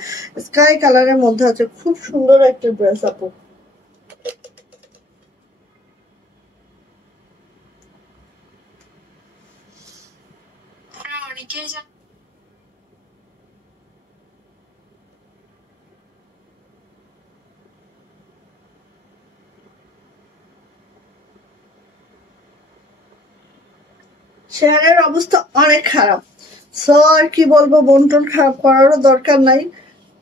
স্কাই কালারের মধ্যে আছে, খুব সুন্দর একটা ড্রেস আপু। শেয়ারের অবস্থা অনেক খারাপ। সো আর কি বলবো, বন্টন খারাপ করারও দরকার নাই,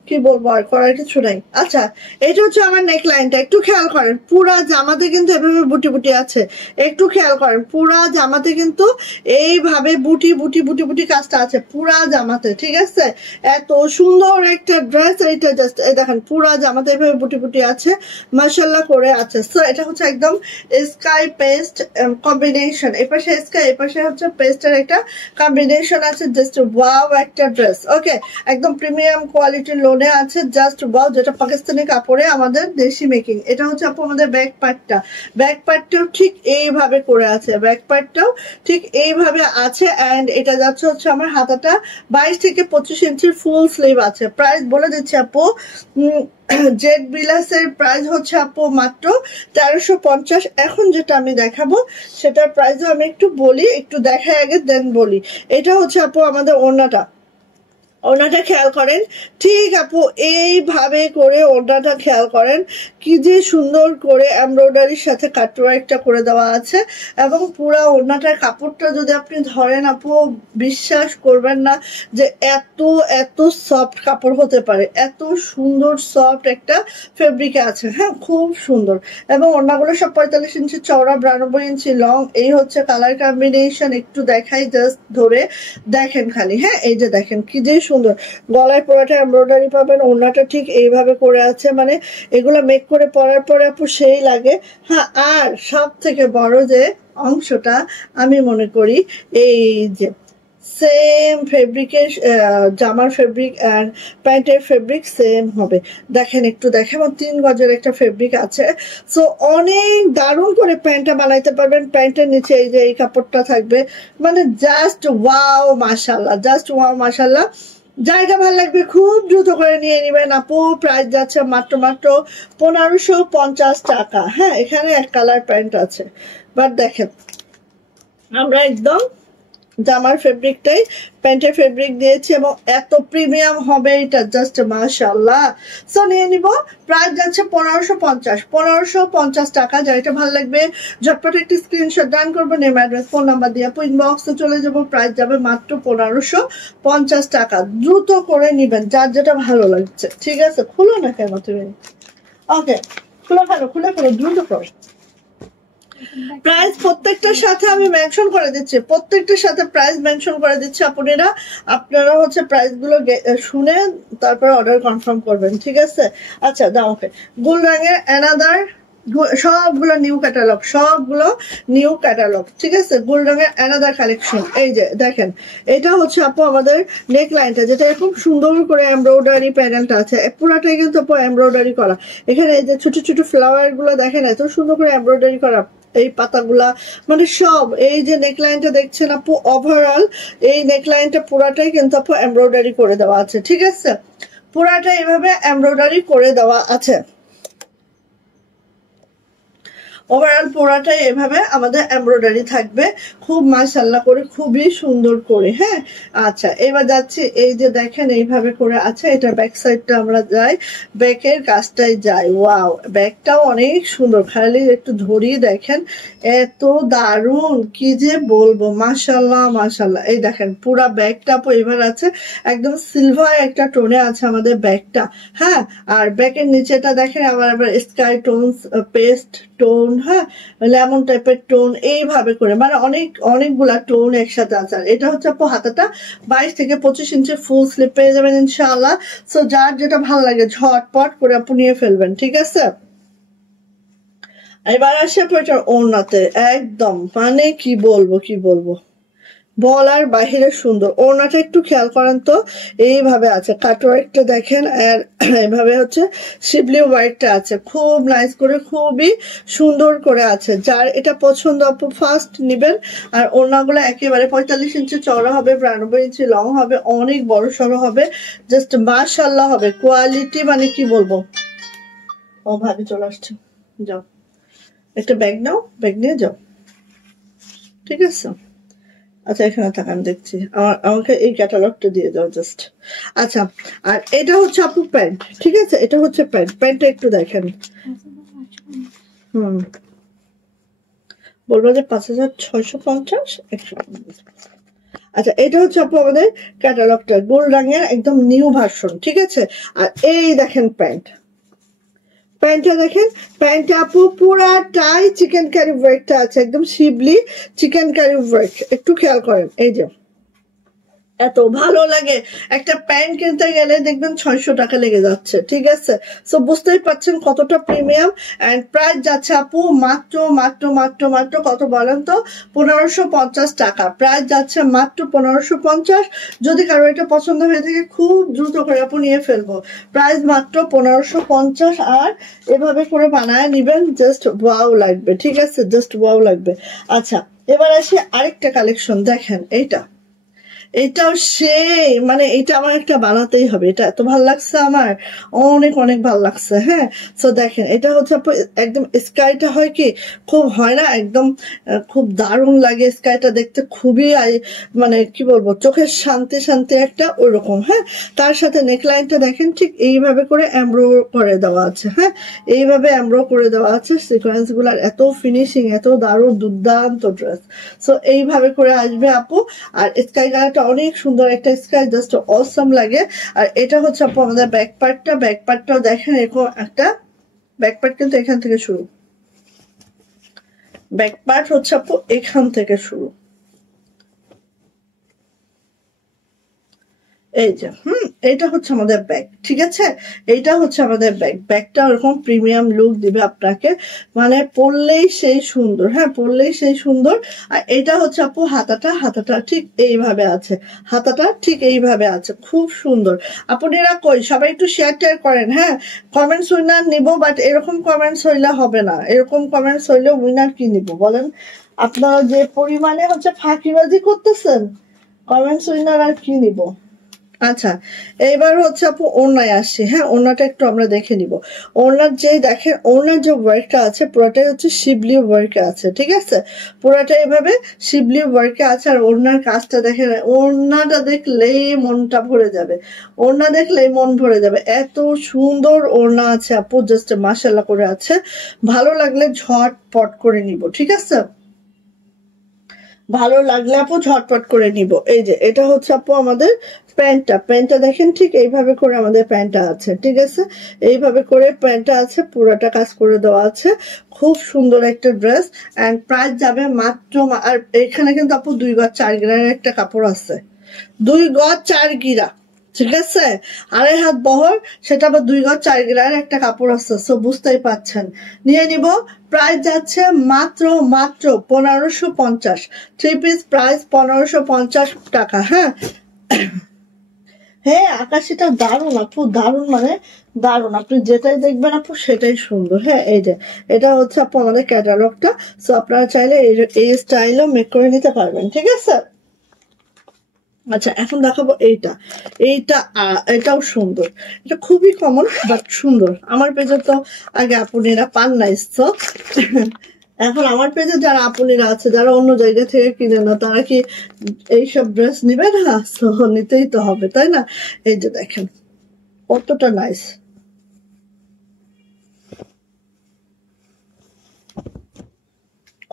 কি বলবো, আর করার কিছু নাই। আচ্ছা, এটা হচ্ছে আমার নেক লাইনটা, একটু খেয়াল করেন। পুরা জামাতে কিন্তু এভাবে বুটি বুটি আছে, একটু খেয়াল করেন। পুরা জামাতে কিন্তু এইভাবে বুটি বুটি বুটি বুটি কাজটা আছে পুরা জামাতে, ঠিক আছে। এত সুন্দর একটা ড্রেস, এইটা জাস্ট এই দেখেন পুরা জামাতে এইভাবে বুটি বুটি আছে, মাশাআল্লাহ করে আছে। সো এটা হচ্ছে একদম স্কাই পেস্ট কম্বিনেশন, এপাশে স্কাই এপাশে হচ্ছে পেস্টের একটা কম্বিনেশন আছে, জাস্ট ওয়াও একটা ড্রেস। ওকে, একদম প্রিমিয়াম কোয়ালিটির লো টোনে আছে, জাস্ট ওয়াও, যেটা পাকিস্তানি কাপড়ে আমাদের দেশি মেকিং। এটা হচ্ছে আপু আমাদের ব্যাক পার্টটা, ব্যাক পার্টটাও ঠিক এইভাবে করে আছে, ব্যাক পার্টটাও ঠিক এইভাবে আছে। অ্যান্ড এটা যাচ্ছে হচ্ছে আমার হাতাটা 22 থেকে 25 ইঞ্চির ফুল স্লিভ আছে। প্রাইস বলে দিচ্ছি আপু, জেড বিলাসের প্রাইস হচ্ছে আপু মাত্র 1350। এখন যেটা আমি দেখাবো সেটার প্রাইসও আমি একটু বলি, একটু দেখাই আগে দেন বলি। এটা হচ্ছে আপু আমাদের ওড়নাটা, ওড়নাটা খেয়াল করেন, ঠিক আপু এইভাবে করে ওড়নাটা খেয়াল করেন, কি যে সুন্দর করে এমব্রয়ডারির সাথে কাটওয়ার্কটা করে দেওয়া আছে। এবং পুরো ওড়নাটার কাপড়টা যদি আপনি ধরেন আপু, বিশ্বাস করবেন না যে এত এত সফট কাপড় হতে পারে, এত সুন্দর সফট একটা ফেব্রিকে আছে। হ্যাঁ, খুব সুন্দর। এবং ওড়নাগুলো সব 45 ইঞ্চি চওড়া, 92 ইঞ্চি লং। এই হচ্ছে কালার কম্বিনেশন, একটু দেখাই জাস্ট ধরে দেখেন খালি। হ্যাঁ, এই যে দেখেন কি যে সুন্দর, গলায় পুরোটা এমব্রয়ডারি পাবেন, ওড়নাটা ঠিক এইভাবে করে আছে, মানে এগুলো মেক করে পরার পরে আপু সেই লাগে। হ্যাঁ, আর সব থেকে বড় যে অংশটা আমি মনে করি, এই যে সেম ফেব্রিকের জামার ফেব্রিক আর প্যান্টের ফেব্রিক সেম হবে। দেখেন, একটু দেখেন, 3 গজের একটা ফেব্রিক আছে। সো অনেক দারুণ করে প্যান্টটা বানাইতে পারবেন। প্যান্টের নিচে এই যে এই কাপড়টা থাকবে, মানে জাস্ট ওয়াও মাশাল্লাহ, জাস্ট ওয়াও মাশাল্লাহ। জায়গা ভালো লাগবে খুব দ্রুত করে নিয়ে নেবেন আপু। প্রাইস যাচ্ছে মাত্র 1550 টাকা। হ্যাঁ, এখানে এক কালার প্যান্ট আছে, বাট দেখেন আমরা একদম জামার ফেব্রিকটাই প্যান্টের ফেব্রিক দিয়েছি এবং এত প্রিমিয়াম হবে এটা, জাস্ট মাশাআল্লাহ। সো নিয়ে নিব, প্রাইস যাচ্ছে 1550 টাকা। যার এটা ভালো লাগবে ঝটপট একটি স্ক্রিনশট ডান করবো, নেম অ্যাড্রেস ফোন নাম্বার দিয়ে আপু ইনবক্সে চলে যাবো। প্রাইস যাবে মাত্র 1550 টাকা। দ্রুত করে নিবেন যার যেটা ভালো লাগছে, ঠিক আছে? খুলো না কেন তুমি? ওকে, খুলে ফেলো, খুলে ফেলো, দ্রুত করো। প্রাইস প্রত্যেকটার সাথে আমি মেনশন করে দিচ্ছি, প্রত্যেকটার সাথে প্রাইস মেনশন করে দিচ্ছি। আপনারা হচ্ছে প্রাইস গুলো শুনে তারপরে অর্ডার কনফার্ম করবেন, ঠিক আছে? আচ্ছা দাও, ওকে। গোল রঙের অ্যানাদার, সবগুলো নিউ ক্যাটালগ, সবগুলো নিউ ক্যাটালগ, ঠিক আছে? গোল রঙের অ্যানাদার কালেকশন। এই যে দেখেন, এটা হচ্ছে আপু আমাদের নেক লাইনটা, যেটা খুব সুন্দর করে এমব্রয়ডারি প্যানেলটা আছে, পুরাটাই কিন্তু আপু এমব্রয়ডারি করা। এখানে এই যে ছোট ছোট ফ্লাওয়ার গুলো দেখেন, এত সুন্দর করে এমব্রয়ডারি করা, এই পাতাগুলা, মানে সব। এই যে নেকলাইনটা দেখছেন আপু, ওভারঅল এই নেকলাইনটা পুরাটাই কিন্তু আপু এমব্রয়ডারি করে দেওয়া আছে, ঠিক আছে? পুরাটা এইভাবে এমব্রয়ডারি করে দেওয়া আছে। ওভারঅল পুরাটাই এভাবে আমাদের এমব্রয়ডারি থাকবে, খুব মাশাআল্লাহ করে, খুবই সুন্দর করে। হ্যাঁ, আচ্ছা এবার যাচ্ছি, এই যে দেখেন এইভাবে করে আছে। এটা ব্যাক সাইডটা আমরা যাই, ব্যাকের কাজটাই যাই। ওয়াও, ব্যাকটাও অনেক সুন্দর, খালি একটু ধরিয়ে দেখেন, এত দারুণ কি যে বলবো, মাশাআল্লাহ মাশাআল্লাহ। এই দেখেন পুরা ব্যাকটা আপু এবার আছে একদম সিলভার একটা টোনে আছে আমাদের ব্যাকটা। হ্যাঁ, আর ব্যাকের নিচেটা দেখেন আবার স্কাই টোন, পেস্ট টোন, হ্যাঁ লেমন টাইপের টোন, এইভাবে করে, মানে অনেকগুলা টোন একসাথে আছে। আর এটা হচ্ছে আপু হাতাটা 22 থেকে 25 ইঞ্চি ফুল স্লিপ পেয়ে যাবেন ইনশাআল্লাহ। সো যার যেটা ভালো লাগে ঝটপট করে আপু নিয়ে ফেলবেন, ঠিক আছে? এবার আসে আপু এটার ওড়নাতে, একদম মানে কি বলবো, বলার বাহিরে সুন্দর। ওড়নাটা একটু খেয়াল করেন তো, এইভাবে আছে কাটওয়ার্কটা দেখেন, আর এইভাবে হচ্ছে শিবলি ওয়ার্কটা আছে, খুব নাইস করে, খুবই সুন্দর করে আছে। যার এটা পছন্দ আপু ফার্স্ট নিবেন। আর ওড়নাগুলো একেবারে 45 ইঞ্চি চওড়া হবে, 92 ইঞ্চি লং হবে, অনেক বড় সড়ো হবে, জাস্ট মাশাআল্লাহ হবে কোয়ালিটি, মানে কি বলবো। ও ভাবি চলে আসছে, যাও একটা ব্যাগ নাও, ব্যাগ নিয়ে যাও, ঠিক আছে? আচ্ছা এখানে থাক, আমি দেখছি, আমাকে এই ক্যাটালগটা দিয়ে দাও জাস্ট। আচ্ছা, আর এটা হচ্ছে আপু প্যান্ট, ঠিক আছে? এটা হচ্ছে প্যান্ট, প্যান্টটা একটু দেখেন। বলবো যে 5650, 150। আচ্ছা, এটা হচ্ছে আপু আমাদের ক্যাটালগটা, গোল্ড রঙের একদম নিউ ভার্সন, ঠিক আছে? আর এই দেখেন প্যান্ট, প্যান্টটা দেখেন, প্যান্টটা আপু পুরাটাই চিকেন কারি ওয়ার্কটা আছে, একদম শিবলি চিকেন কারি ওয়ার্ক, একটু খেয়াল করেন। এই যে এত ভালো লাগে। একটা প্যান্ট কিনতে গেলে দেখবেন 600 টাকা লেগে যাচ্ছে, ঠিক আছে? সো বুঝতেই পারছেন কতটা প্রিমিয়াম। অ্যান্ড প্রাইস যাচ্ছে আপু মাত্র মাত্র মাত্র মাত্র কত বলেন তো, 1550 টাকা। প্রাইস যাচ্ছে মাত্র 1550। যদি কারো এটা পছন্দ হয়ে থাকে খুব দ্রুত করে আপু নিয়ে ফেলবো। প্রাইস মাত্র 1550। আর এভাবে করে বানায় নিবেন, জাস্ট ওয়াও লাগবে, ঠিক আছে? জাস্ট ওয়াও লাগবে। আচ্ছা, এবার আসি আরেকটা কালেকশন। দেখেন এইটা, এটাও সেই মানে এটা আমার একটা বানাতেই হবে। এটা এত ভালো লাগছে আমার, অনেক অনেক ভালো লাগছে। হ্যাঁ, তো দেখেন এটা হচ্ছে একদম স্কাইটা হয় কি খুব হয় না একদম, খুব দারুণ লাগে স্কাইটা দেখতে, খুবই মানে কি বলবো চোখের শান্তি শান্তি একটা ওইরকম। হ্যাঁ, তার সাথে নেকলাইনটা দেখেন ঠিক এইভাবে করে এমব্রো করে দেওয়া আছে। হ্যাঁ, এইভাবে এমব্রো করে দেওয়া আছে। সিকোয়েন্স গুলার এত ফিনিশিং, এত দারুণ দুর্দান্ত ড্রেস। সো এইভাবে করে আসবে আপু। আর স্কাই কালারটা অনেক সুন্দর একটা স্কাই, জাস্ট অসম লাগে। আর এটা হচ্ছে আপু আমাদের ব্যাক পার্টটা। ব্যাক পার্টটাও দেখেন এরকম একটা ব্যাক পার্ট, কিন্তু এখান থেকে শুরু। ব্যাক পার্ট হচ্ছে আপু এখান থেকে শুরু, এই যে এইটা হচ্ছে আমাদের ব্যাগ, ঠিক আছে? এইটা হচ্ছে আমাদের ব্যাগ। ব্যাগটা ওরকম প্রিমিয়াম লুক দিবে আপনাকে, মানে পরলেই সেই সুন্দর। হ্যাঁ, পরলেই সেই সুন্দর। আর এটা হচ্ছে আপু হাতাটা। হাতাটা ঠিক এইভাবে আছে, হাতাটা ঠিক এইভাবে আছে, খুব সুন্দর। আপনারা কই সবাই একটু শেয়ার টেয়ার করেন। হ্যাঁ, কমেন্টস উইনার নিব, বাট এরকম কমেন্টস হইলে হবে না। এরকম কমেন্টস হইলে উইনার কি নিব বলেন? আপনারা যে পরিমাণে হচ্ছে ফাঁকিবাজি করতেছেন, কমেন্টস উইনার আর কি নিব? আচ্ছা, এবার হচ্ছে আপু ওড়নায় আসছি। হ্যাঁ, ওড়নাটা একটু আমরা দেখে নিব। ওড়নার যে দেখেন, ওড়নার যে ওয়ার্কটা আছে পুরোটাই হচ্ছে শিবলি ওয়ার্কে আছে, ঠিক আছে? পুরোটা এভাবে শিবলি ওয়ার্কে আছে। আর ওড়নার কাজটা দেখেন, ওড়নাটা দেখলেই মনটা ভরে যাবে, ওড়না দেখলেই মন ভরে যাবে। এত সুন্দর ওড়না আছে আপু, জাস্ট মাশাআল্লাহ করে আছে। ভালো লাগলে ঝটপট করে নিব, ঠিক আছে? ভালো লাগলে আপু ঝটপট করে নিব। এই যে এটা হচ্ছে আপু আমাদের প্যান্টটা। প্যান্টটা দেখেন ঠিক এইভাবে করে আমাদের প্যান্টটা আছে, ঠিক আছে? এইভাবে করে প্যান্টটা আছে, পুরোটা কাজ করে দেওয়া আছে। খুব সুন্দর একটা ড্রেস। অ্যান্ড প্রাইস যাবে মাত্র আর এখানে কিন্তু আপু 2 গজ 4 গিরার একটা কাপড় আছে, 2 গজ 4 গিরা, ঠিক আছে? 2.5 হাত বহর, সেটা আবার 2 গজ 4 গিরার একটা কাপড় আছে। সো বুঝতেই পাচ্ছেন, নিয়ে নিব। প্রাইস যাচ্ছে মাত্র মাত্র 1550। 3 পিস প্রাইস 1550 টাকা। হ্যাঁ, হ্যাঁ, আকাশিটা দারুণ আপু, দারুণ মানে দারুণ। আপনি যেটাই দেখবেন আপু সেটাই সুন্দর। হ্যাঁ, এই যে এটা হচ্ছে আপু আমাদের ক্যাটালগটা। সো আপনারা চাইলে এই স্টাইলও মেক করে নিতে পারবেন, ঠিক আছে? আচ্ছা, এখন দেখাবো এইটা। এইটা এটাও সুন্দর, এটা খুবই কমন বাট সুন্দর। আমার পেজে তো আগে আপুনিরা পান নাই, তো এখন আমার পেজে যারা আপুনিরা আছে, যারা অন্য জায়গা থেকে কিনে না, তারা কি এইসব ড্রেস নিবে না? তো নিতেই তো হবে, তাই না? এই যে দেখেন কতটা নাইস,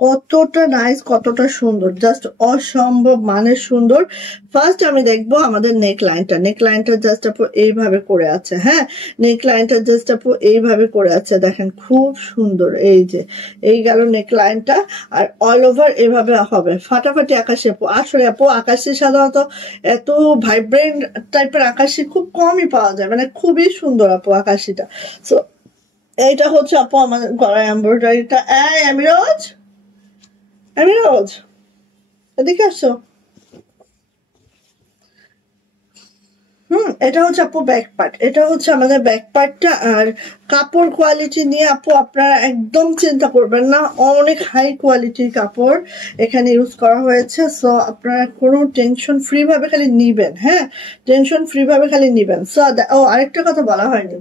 কতটা নাইস, কতটা সুন্দর, জাস্ট অসম্ভব মানের সুন্দর। ফার্স্ট আমি দেখবো আমাদের নেক লাইনটা। নেক লাইনটা জাস্ট আপু এইভাবে করে আছে। হ্যাঁ, নেক লাইনটা জাস্ট আপু এইভাবে করে আছে, দেখেন খুব সুন্দর। এই যে এই গেল নেক লাইনটা। আর অল ওভার এভাবে হবে ফাটাফাটি আকাশি আপু। আসলে আপু আকাশি সাধারণত এত ভাইব্রেন্ট টাইপের আকাশি খুব কমই পাওয়া যায়, মানে খুবই সুন্দর আপু আকাশিটা। সো এইটা হচ্ছে আপু আমাদের গলায় এমব্রয়ডারিটা। আমি রোজ, আমি রোজ এদিকে আসো। এটা হচ্ছে আপু ব্যাক পার্ট। এটা হচ্ছে আমাদের ব্যাক পার্টটা। আর কাপড় কোয়ালিটি নিয়ে আপু আপনারা একদম চিন্তা করবেন না, অনেক হাই কোয়ালিটির কাপড় এখানে ইউজ করা হয়েছে। সো আপনারা কোনো টেনশন ফ্রি ভাবে খালি নিবেন। হ্যাঁ, টেনশন ফ্রি ভাবে খালি নিবেন। সো আরেকটা কথা বলা হয়নি,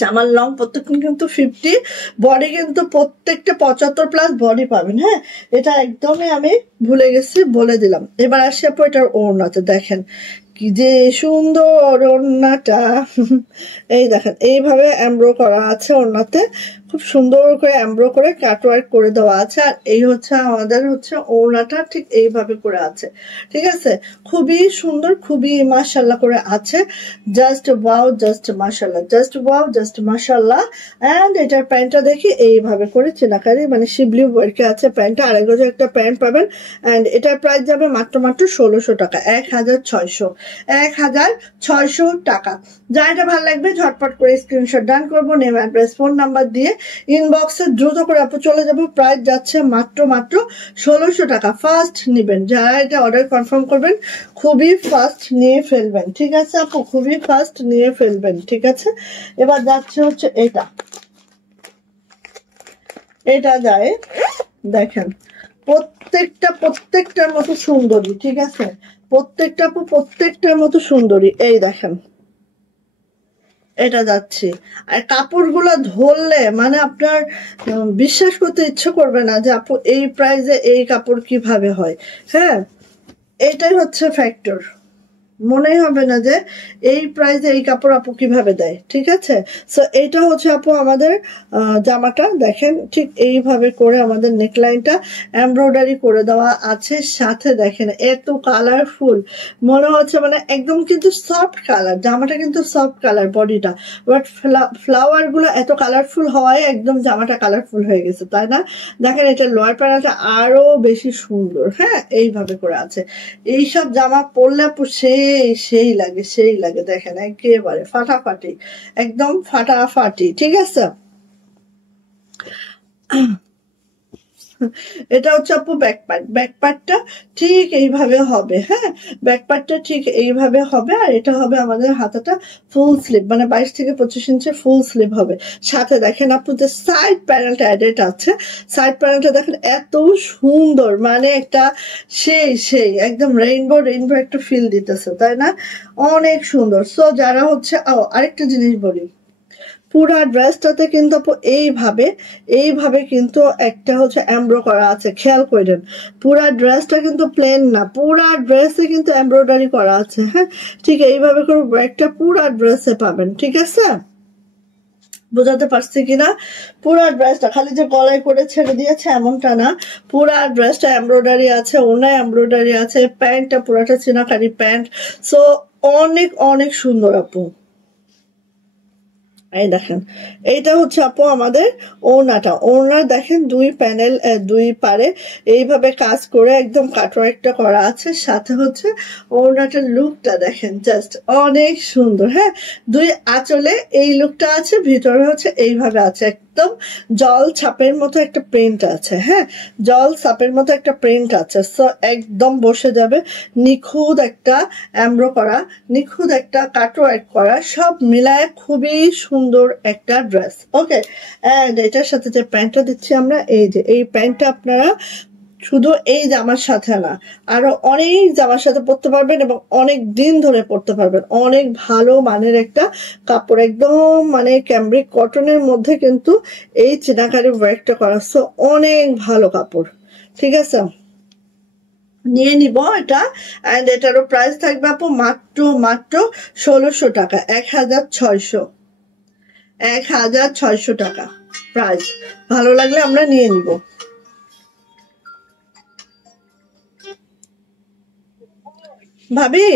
জামার লং প্রত্যেকদিন কিন্তু 50, বডি কিন্তু প্রত্যেকটা 75+ বডি পাবেন। হ্যাঁ, এটা একদমই আমি ভুলে গেছি, বলে দিলাম। এবার আসি আপু এটার ওড়নাতে। দেখেন কি যে সুন্দর ওড়নাটা, এই দেখেন এইভাবে এমব্রো করা আছে ওড়নাতে, খুব সুন্দর করে এমব্রো করে কাটওয়ার্ক করে দেওয়া আছে। আর এই হচ্ছে আমাদের হচ্ছে ওড়নাটা ঠিক এইভাবে করে আছে, ঠিক আছে। খুবই সুন্দর, খুবই মাশাআল্লাহ করে আছে। জাস্ট ওয়াও, জাস্ট মাশাআল্লাহ, জাস্ট ওয়াও, জাস্ট মাশাআল্লাহ। এন্ড এটার প্যান্টটা দেখি এইভাবে করে চিনাকারি মানে শিবলি ওয়ার্কে আছে প্যান্টটা। আরেক গজে একটা প্যান্ট পাবেন। এন্ড এটার প্রাইস যাবে মাত্র 1600 টাকা, 1600 টাকা। যা এটা ভালো লাগবে ঝটপট করে স্ক্রিনশট ডান করবো, নেম অ্যাড্রেস ফোন নাম্বার দিয়ে ইনবক্সে দ্রুত করে আপু চলে যাবো। প্রাইস যাচ্ছে মাত্র 1600 টাকা। ফার্স্ট নিবেন, যারা এটা অর্ডার কনফার্ম করবেন খুবই ফার্স্ট নিয়ে ফেলবেন, ঠিক আছে আপু, খুবই ফার্স্ট নিয়ে ফেলবেন, ঠিক আছে। এবার যাচ্ছে হচ্ছে এটা যায় দেখেন, প্রত্যেকটার মতো সুন্দরী, ঠিক আছে। প্রত্যেকটার মতো সুন্দরী, এই দেখেন এটা যাচ্ছে। আর কাপড়গুলো ধরলে মানে আপনার বিশ্বাস করতে ইচ্ছে করবে না যে আপু এই প্রাইসে এই কাপড় কিভাবে হয়। হ্যাঁ, এটাই হচ্ছে ফ্যাক্টর। মনেই হবে না যে এই প্রাইসে এই কাপড় আপু কিভাবে দেয়, ঠিক আছে। সো এইটা হচ্ছে আপু আমাদের জামাটা দেখেন ঠিক এইভাবে করে আমাদের নেকলাইনটা এমব্রয়ডারি করে দেওয়া আছে। সাথে দেখেন এত কালারফুল, মনে হচ্ছে মানে একদম কিন্তু সফট কালার, জামাটা কিন্তু সফট কালার বডিটা, বাট ফ্লাওয়ার গুলো এত কালারফুল হওয়ায় একদম জামাটা কালারফুল হয়ে গেছে, তাই না। দেখেন এটা লোয়ার প্যানেলটা আরো বেশি সুন্দর। হ্যাঁ, এইভাবে করে আছে। এইসব জামা পরলে আপু সেই লাগে দেখেন একেবারে ফাটাফাটি, একদম ফাটাফাটি, ঠিক আছে। এটা হচ্ছে আপু ব্যাকপার্টটা ঠিক এইভাবে হবে। হ্যাঁ, ব্যাকপার্টটা ঠিক এইভাবে হবে। আর এটা হবে আমাদের হাতাটা ফুল স্লিভ, মানে 22 থেকে 25 ইঞ্চি ফুল স্লিভ হবে। সাথে দেখেন আপু যে সাইড প্যানেলটা অ্যাডেড আছে, সাইড প্যানেলটা দেখেন এত সুন্দর, মানে একটা সেই একদম রেইনবো একটা ফিল দিতেছে, তাই না, অনেক সুন্দর। সো যারা হচ্ছে আরেকটা জিনিস বলি, পুরা ড্রেসটাতে কিন্তু আপু এইভাবে কিন্তু একটা হচ্ছে এমব্রো করা আছে, খেয়াল করেন। পুরা ড্রেসটা কিন্তু প্লেন না, পুরা ড্রেসে কিন্তু এমব্রয়ডারি করা আছে। হ্যাঁ, ঠিক এইভাবে করে একটা পুরা ড্রেসে পাবেন, ঠিক আছে। বোঝাতে পারছি কিনা, পুরা ড্রেসটা খালি যে গলায় করে ছেড়ে দিয়েছে এমনটা না, পুরা ড্রেসটা এমব্রয়ডারি আছে, ওনায় এমব্রয়ডারি আছে, প্যান্টটা পুরাটা চিনাকারি প্যান্ট। সো অনেক সুন্দর আপু। এই দেখেন এইটা হচ্ছে আপু আমাদের ওড়না দেখেন দুই পারে এইভাবে কাজ করে একদম কাটওয়ার্কটা করা আছে। সাথে হচ্ছে ওড়নাটার লুকটা দেখেন জাস্ট অনেক সুন্দর। হ্যাঁ, দুই আঁচলে এই লুকটা আছে, ভিতরে হচ্ছে এইভাবে আছে, একদম জল ছাপের মতো একটা প্রিন্ট আছে। হ্যাঁ, জল ছাপের মতো একটা প্রিন্ট আছে। সো একদম বসে যাবে, নিখুঁত একটা এমব্রো করা, নিখুঁত একটা কাটওয়ার্ক করা, সব মিলায় খুবই সুন্দর একটা ড্রেস। ওকে, এন্ড এটার সাথে যে প্যান্টটা দিচ্ছি আমরা, এই যে এই প্যান্টটা আপনারা শুধু এই জামার সাথে না, আরো অনেক জামার সাথে পরতে পারবেন এবং অনেক দিন ধরে পরতে পারবেন। অনেক ভালো মানের একটা কাপড়, একদম মানে ক্যামব্রিক কটনের মধ্যে কিন্তু এই চিনাকারি ওয়ার্কটা করা। সো অনেক ভালো কাপড়, ঠিক আছে, নিয়ে নিব এটা। এন্ড এটারও প্রাইস থাকবে আপু মাত্র 1600 টাকা, 1600 টাকা প্রাইস। ভালো লাগলে আমরা নিয়ে নিব। ভাবি,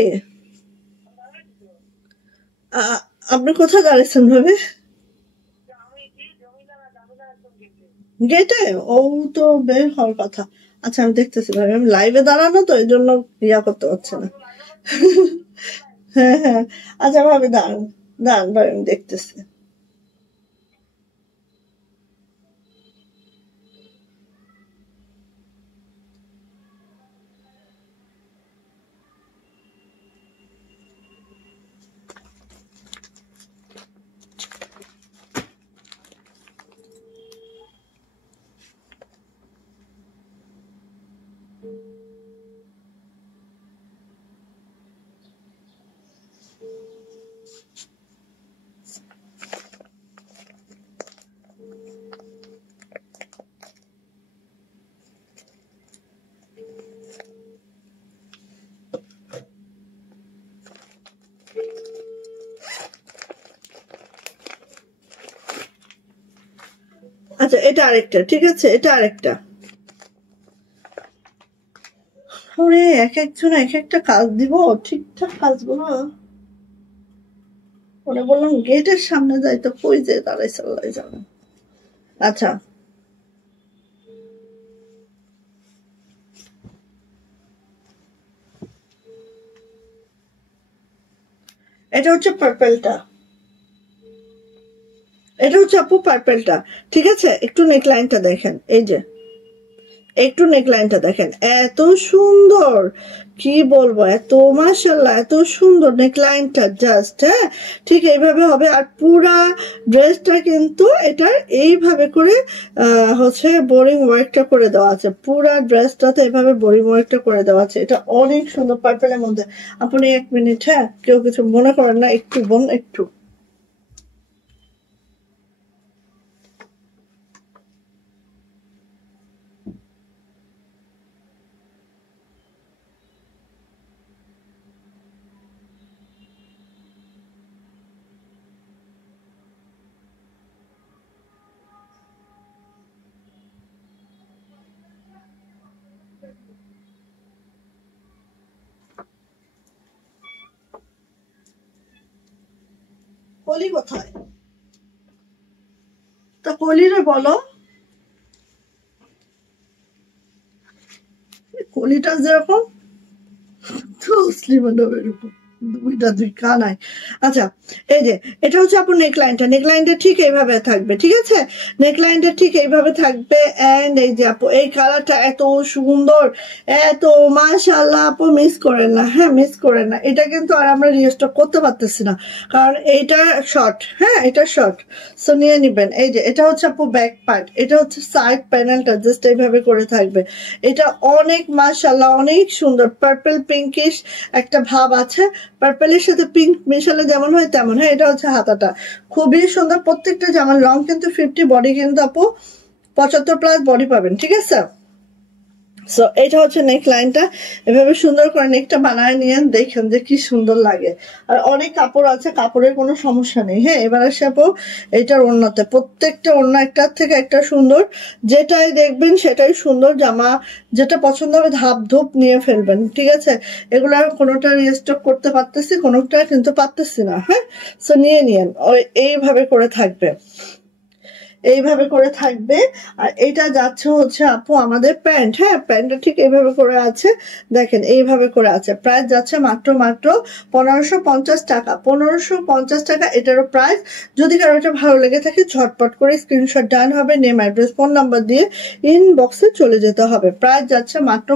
আপনি কোথায় দাঁড়িয়েছেন ভাবি? গেটে? ও তো বের হওয়ার কথা। আচ্ছা আমি দেখতেছি ভাবি, আমি লাইভে দাঁড়ানো তো এই জন্য ইয়া করতে পারছি না। হ্যাঁ, আচ্ছা ভাবি দাঁড়ান দাঁড়ান ভাবি, আমি দেখতেছি। আচ্ছা এটা আরেকটা, ঠিক আছে, এটা আরেকটা। ওরে এক একজন এক একটা কাজ দিব, ঠিকঠাক কাজগুলো। ওরে বললাম গেটের সামনে যাই তো কই যে দাঁড়াই চাল্লাই যাবে। আচ্ছা এটা হচ্ছে পার্পেলটা, এটা হচ্ছে আপু পার্পেলটা, ঠিক আছে। একটু নেকলাইনটা দেখেন, এই যে একটু নেকলাইনটা দেখেন, এত সুন্দর, কি বলবো, এত মাশাআল্লাহ, এত সুন্দর নেকলাইনটা, জাস্ট হ্যাঁ ঠিক এইভাবে হবে। আর পুরা ড্রেসটা কিন্তু এটার এইভাবে করে হচ্ছে বোরিং ওয়ার্কটা করে দেওয়া আছে, পুরা ড্রেসটাতে এইভাবে বোরিং ওয়ার্কটা করে দেওয়া আছে। এটা অনেক সুন্দর পার্পেলের মধ্যে। আপনি 1 মিনিট, হ্যাঁ কেউ কিছু মনে করেন না, একটু বোন একটু। কলি কোথায়? তা কলিরে বলো, কলিটা যেরকম দুইটা দুই কানায়। আচ্ছা এই যে এটা হচ্ছে আপনার নেকলাইনটা, নেকলাইনটা ঠিক এইভাবে থাকবে, ঠিক আছে, নেকলাইনটা ঠিক এইভাবে থাকবে। এন্ড এই যে আপু এই কালারটা এত সুন্দর, এত মাশাআল্লাহ, আপু মিস করেন না, হ্যাঁ মিস করেন না। এটা কিন্তু আর আমরা রিস্টক করতে পারতেছি না, কারণ এইটা শর্ট, হ্যাঁ এটা শর্ট, সো নিয়ে নিবেন। এই যে এটা হচ্ছে আপু ব্যাক পার্ট, এটা হচ্ছে সাইড প্যানেলটা জাস্ট এইভাবে করে থাকবে। এটা অনেক মাশাআল্লাহ অনেক সুন্দর, পার্পল পিঙ্কিশ একটা ভাব আছে, পার্পলের সাথে পিঙ্ক মিশালে যেমন হয় তেমন। হ্যাঁ এটা হচ্ছে হাতাটা, খুবই সুন্দর। প্রত্যেকটা জামার লং কিন্তু 50, বডি কিন্তু আপু 75+ বডি পাবেন, ঠিক আছে। সো এটা হচ্ছে নেক লাইনটা, এভাবে সুন্দর করে নেকটা বানায় নিয়ে দেখেন যে কি সুন্দর লাগে। আর অনেক কাপড় আছে, কাপড়ের কোনো সমস্যা নেই। হ্যাঁ এবার আসে আপু এটার ওড়নাতে, প্রত্যেকটা ওড়না একটার থেকে একটা সুন্দর, যেটাই দেখবেন সেটাই সুন্দর। জামা যেটা পছন্দ হবে ধাপ ধুপ নিয়ে ফেলবেন, ঠিক আছে। এগুলো কোনোটা রিস্টক করতে পারতেছি, কোনোটা কিন্তু পারতেছি না, হ্যাঁ সো নিয়ে নিয়েন। ওই এইভাবে করে থাকবে, এইভাবে করে থাকবে। আর এটা যাচ্ছে হচ্ছে আপু আমাদের প্যান্ট, হ্যাঁ প্যান্টটা ঠিক এইভাবে করে আছে, দেখেন এইভাবে করে আছে। প্রাইস যাচ্ছে মাত্র 1550 টাকা, 1550 টাকা এটারও প্রাইস। যদি কারো এটা ভালো লেগে থাকে ঝটপট করে স্ক্রিনশট ডান হবে, নেম অ্যাড্রেস ফোন নাম্বার দিয়ে ইনবক্সে চলে যেতে হবে। প্রাইস যাচ্ছে মাত্র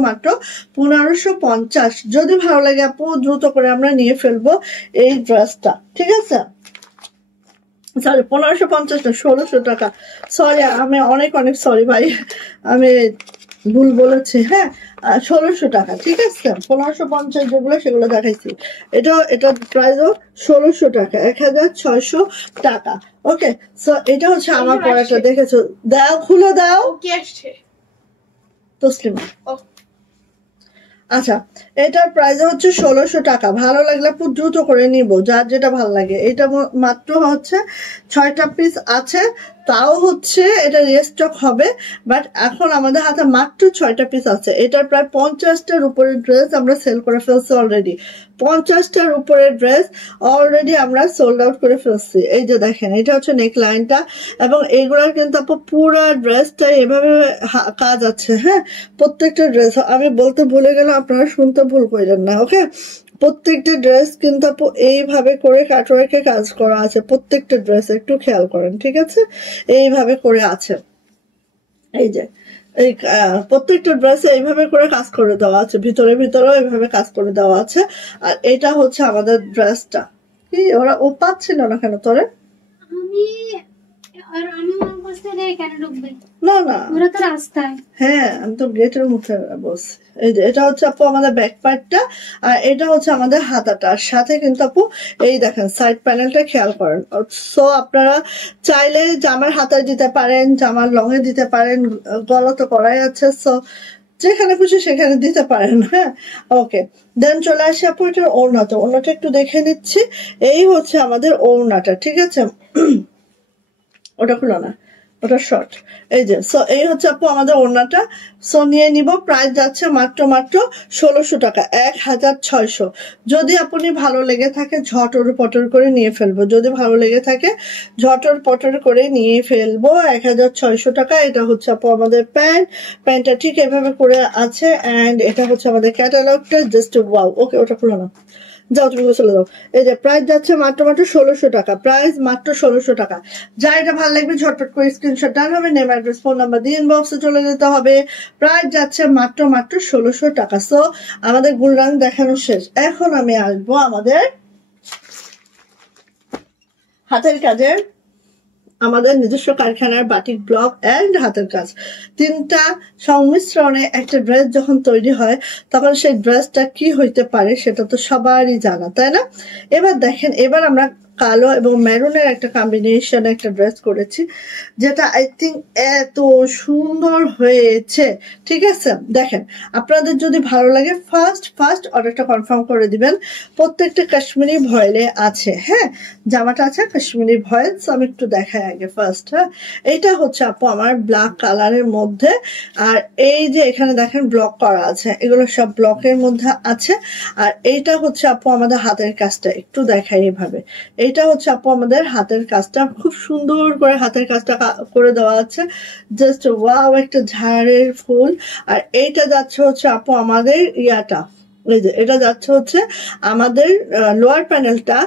1550। যদি ভালো লাগে আপু দ্রুত করে আমরা নিয়ে ফেলবো এই ড্রেসটা, ঠিক আছে। সরি 1550 না, 1600 টাকা। সরি আমি অনেক অনেক সরি ভাই, আমি ভুল বলেছি, হ্যাঁ 1600 টাকা, ঠিক আছে। 1550 যেগুলো সেগুলো দেখাইছি, এটা প্রাইসও 1600 টাকা, 1600 টাকা। ওকে সো এটা হচ্ছে আমার পড়াটা, দেখেছো, দাও খুলে দাও তসলিমা। আচ্ছা এটার প্রাইস হচ্ছে 1600 টাকা। ভালো লাগলে খুব দ্রুত করে নিব, যার যেটা ভালো লাগে। এটা মাত্র হচ্ছে 6টা পিস আছে, তাও হচ্ছে এটা রিস্টক হবে, বাট এখন আমাদের হাতে মাত্র 6টা পিস আছে। এটার প্রায় 50টার উপরে ড্রেস আমরা সেল করে ফেলছি অলরেডি, 50টার উপরে ড্রেস অলরেডি আমরা সোল্ড আউট করে ফেলছি। এই যে দেখেন এটা হচ্ছে নেক লাইনটা, এবং এইগুলার কিন্তু আপু পুরা ড্রেসটা এভাবে কাজ আছে, হ্যাঁ প্রত্যেকটা ড্রেস। আমি বলতে ভুলে গেলাম, আপনারা শুনতে ভুল করেন না, ওকে। প্রত্যেকটা ড্রেস কিন্তু আপু এইভাবে করে কাটওয়ার্কে কাজ করা আছে, প্রত্যেকটা ড্রেস একটু খেয়াল করেন, ঠিক আছে, এইভাবে করে আছে। এই যে এই প্রত্যেকটা ড্রেসে এইভাবে করে কাজ করে দেওয়া আছে, ভিতরে ভিতরেও এইভাবে কাজ করে দেওয়া আছে। আর এটা হচ্ছে আমাদের ড্রেসটা। কি ওরা ও পাচ্ছিল না কেন তোরে? না না ওরা তো রাস্তায়, হ্যাঁ আমি তো গেটের মুখে বসছি। এই যে এটা হচ্ছে আপু আমাদের ব্যাক পার্টটা, আর এটা হচ্ছে আমাদের হাতাটা। সাথে কিন্তু আপু এই দেখেন সাইড প্যানেলটা খেয়াল করেন। সো আপনারা চাইলে জামার হাতায় দিতে পারেন, জামার লং এ দিতে পারেন, গলা তো করাই আছে, সো যেখানে খুশি সেখানে দিতে পারেন, হ্যাঁ ওকে। দেন চলে আসি আপু এটার ওড়নাটা, ওড়নাটা একটু দেখে নিচ্ছি। এই হচ্ছে আমাদের ওড়নাটা, ঠিক আছে, ওটা খুলো না, ওটা শর্ট। এই যে সো এই হচ্ছে আপু আমাদের ওড়নাটা। সো নিয়ে নিব, প্রাইস যাচ্ছে মাত্র 1600 টাকা, 1600। যদি আপনি ভালো লেগে থাকে ঝটর পটর করে নিয়ে ফেলবো, যদি ভালো লেগে থাকে ঝটর পটর করে নিয়ে ফেলবো। 1600 টাকা। এটা হচ্ছে আপু আমাদের প্যান্টটা ঠিক এভাবে করে আছে, অ্যান্ড এটা হচ্ছে আমাদের ক্যাটালগটা। Just wow. ওকে, ওটা খুলো না, যাও তুমি চলে যাও। এই যে প্রাইস যাচ্ছে মাত্র 1600 টাকা, প্রাইস মাত্র 1600 টাকা। যা এটা ভালো লাগবে ঝটপট করে স্ক্রিনশট ডান হবে, নেম অ্যাড্রেস ফোন নাম্বার দিয়ে ইনবক্সে চলে যেতে হবে। প্রাইস যাচ্ছে মাত্র 1600 টাকা। সো আমাদের গুলরান দেখানো শেষ। এখন আমি আসবো আমাদের হাতের কাজের, আমাদের নিজস্ব কারখানার বাটিক ব্লক এন্ড হাতের কাজ, তিনটা সংমিশ্রণে একটা ড্রেস যখন তৈরি হয় তখন সেই ড্রেসটা কি হইতে পারে সেটা তো সবারই জানা, তাই না? এবার দেখেন, এবার আমরা কালো এবং মেরুনের একটা কম্বিনেশন একটা ড্রেস করেছি, যেটা আই থিঙ্ক এত সুন্দর হয়েছে। ঠিক আছে, দেখেন আপনাদের যদি ভালো লাগে ফার্স্ট অর্ডারটা কনফার্ম করে দিবেন। প্রত্যেকটা কাশ্মীরি ভয়েলে আছে। হ্যাঁ, জামাটা আছে কাশ্মীরি ভয়েল। আমি একটু দেখাই আগে ফার্স্ট। হ্যাঁ, এইটা হচ্ছে আপু আমার ব্ল্যাক কালারের মধ্যে, আর এই যে এখানে দেখেন ব্লক করা আছে, এগুলো সব ব্লকের মধ্যে আছে। আর এইটা হচ্ছে আপু আমাদের হাতের কাজটা, একটু দেখাই এভাবে। এইটা হচ্ছে আপু আমাদের হাতের কাজটা, খুব সুন্দর করে হাতের কাজটা করে দেওয়া আছে। জাস্ট ওয়াও, একটা ঝাড়ের ফুল। আর এইটা যাচ্ছে হচ্ছে আপু আমাদের ইয়াটা, এই যে এটা যাচ্ছে হচ্ছে আমাদের লোয়ার প্যানেলটা,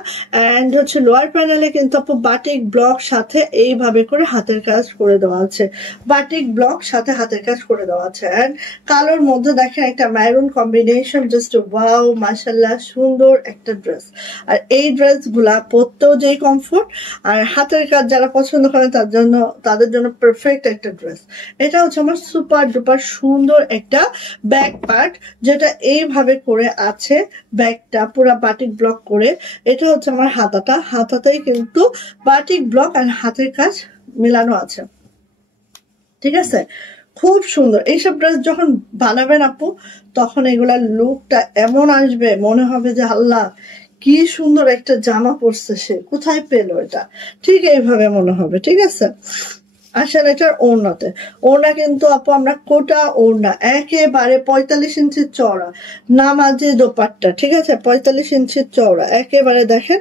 এন্ড হচ্ছে লোয়ার প্যানেলে কিন্তু আপু বাটিক ব্লক সাথে এইভাবে করে হাতের কাজ করে দেওয়া আছে, বাটিক ব্লক সাথে হাতের কাজ করে দেওয়া আছে। এন্ড কালোর মধ্যে দেখেন একটা ম্যারুন কম্বিনেশন, জাস্ট ওয়াও মাশাআল্লাহ, সুন্দর একটা ড্রেস। আর এই ড্রেস গুলা পরতেও যেই কমফোর্ট, আর হাতের কাজ যারা পছন্দ করে তাদের জন্য পারফেক্ট একটা ড্রেস। এটা হচ্ছে আমার সুপার ডুপার সুন্দর একটা ব্যাক পার্ট, যেটা এইভাবে করে আছে, ব্যাগটা পুরো বাটিক ব্লক করে। এটা হচ্ছে আমার হাতাতেই কিন্তু বাটিক ব্লক আর হাতের কাজ মিলানো আছে। ঠিক আছে, খুব সুন্দর। এইসব ড্রেস যখন বানাবেন আপু, তখন এগুলার লুকটা এমন আসবে, মনে হবে যে আল্লাহ কি সুন্দর একটা জামা পরছে, সে কোথায় পেলো এটা, ঠিক এইভাবে মনে হবে। ঠিক আছে, আসেন এটার ওড়নাতে। ওড়না কিন্তু আপু আমরা কোটা ওড়না, একেবারে 45 ইঞ্চির চওড়া, নামাজি দোপাট্টা। ঠিক আছে, 45 ইঞ্চির চওড়া, একেবারে দেখেন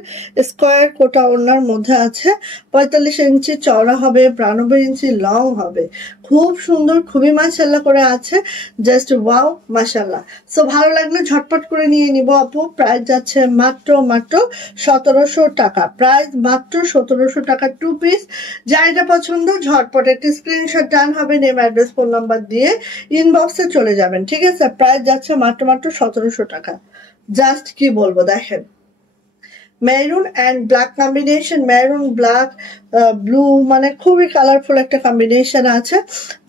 স্কোয়ার কোটা ওড়নার মধ্যে আছে। 45 ইঞ্চি চওড়া হবে, 92 ইঞ্চি লং হবে। খুব সুন্দর, খুবই মাশাআল্লাহ করে আছে, জাস্ট ওয়াও মাশাআল্লাহ। সো ভালো লাগলে ঝটপট করে নিয়ে নিব আপু। প্রাইস যাচ্ছে মাত্র 1700 টাকা, প্রাইস মাত্র 1700 টাকা, 2 পিস। যা এটা পছন্দ ঝটপট একটি স্ক্রিনশট ডান হবে, নেম অ্যাড্রেস ফোন নাম্বার দিয়ে ইনবক্সে চলে যাবেন। ঠিক আছে, প্রাইস যাচ্ছে মাত্র 1700 টাকা। জাস্ট কি বলবো, দেখেন maroon and black combination, maroon black blue, মানে খুবই কালারফুল একটা কম্বিনেশন আছে।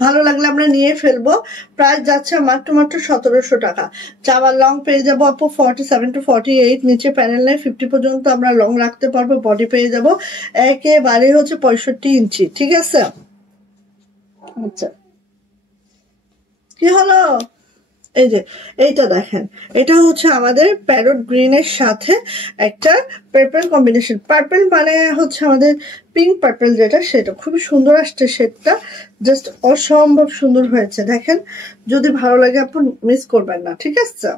ভালো লাগলে আমরা নিয়ে ফেলবো। প্রাইস যাচ্ছে মাত্র 1700 টাকা। জামার লং পেয়ে যাবো আপু 47 to 48, নিচে প্যানেল নেই, 50 পর্যন্ত আমরা লং রাখতে পারবো। বডি পেয়ে যাবো একেবারে হচ্ছে 65 ইঞ্চি। ঠিক আছে, আচ্ছা কি হলো, এই যে এইটা দেখেন, এটা হচ্ছে আমাদের প্যারট গ্রিনের সাথে একটা পার্পল কম্বিনেশন। পার্পল মানে হচ্ছে আমাদের পিঙ্ক পার্পল, যেটা সেটা খুবই সুন্দর আসছে শেডটা, জাস্ট অসম্ভব সুন্দর হয়েছে। দেখেন, যদি ভালো লাগে আপনি মিস করবেন না। ঠিক আছে,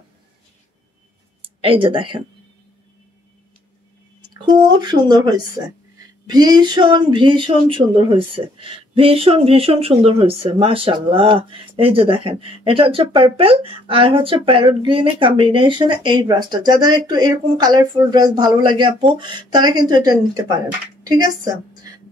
এই যে দেখেন খুব সুন্দর হয়েছে, ভীষণ ভীষণ সুন্দর হয়েছে, ভীষণ সুন্দর হয়েছে মাশাআল্লাহ। এই যে দেখেন, এটা হচ্ছে পার্পল আর হচ্ছে প্যারট গ্রিনের কম্বিনেশনে এই ড্রেসটা। যাদের একটু এরকম কালারফুল ড্রেস ভালো লাগে আপু, তারা কিন্তু এটা নিতে পারেন। ঠিক আছে,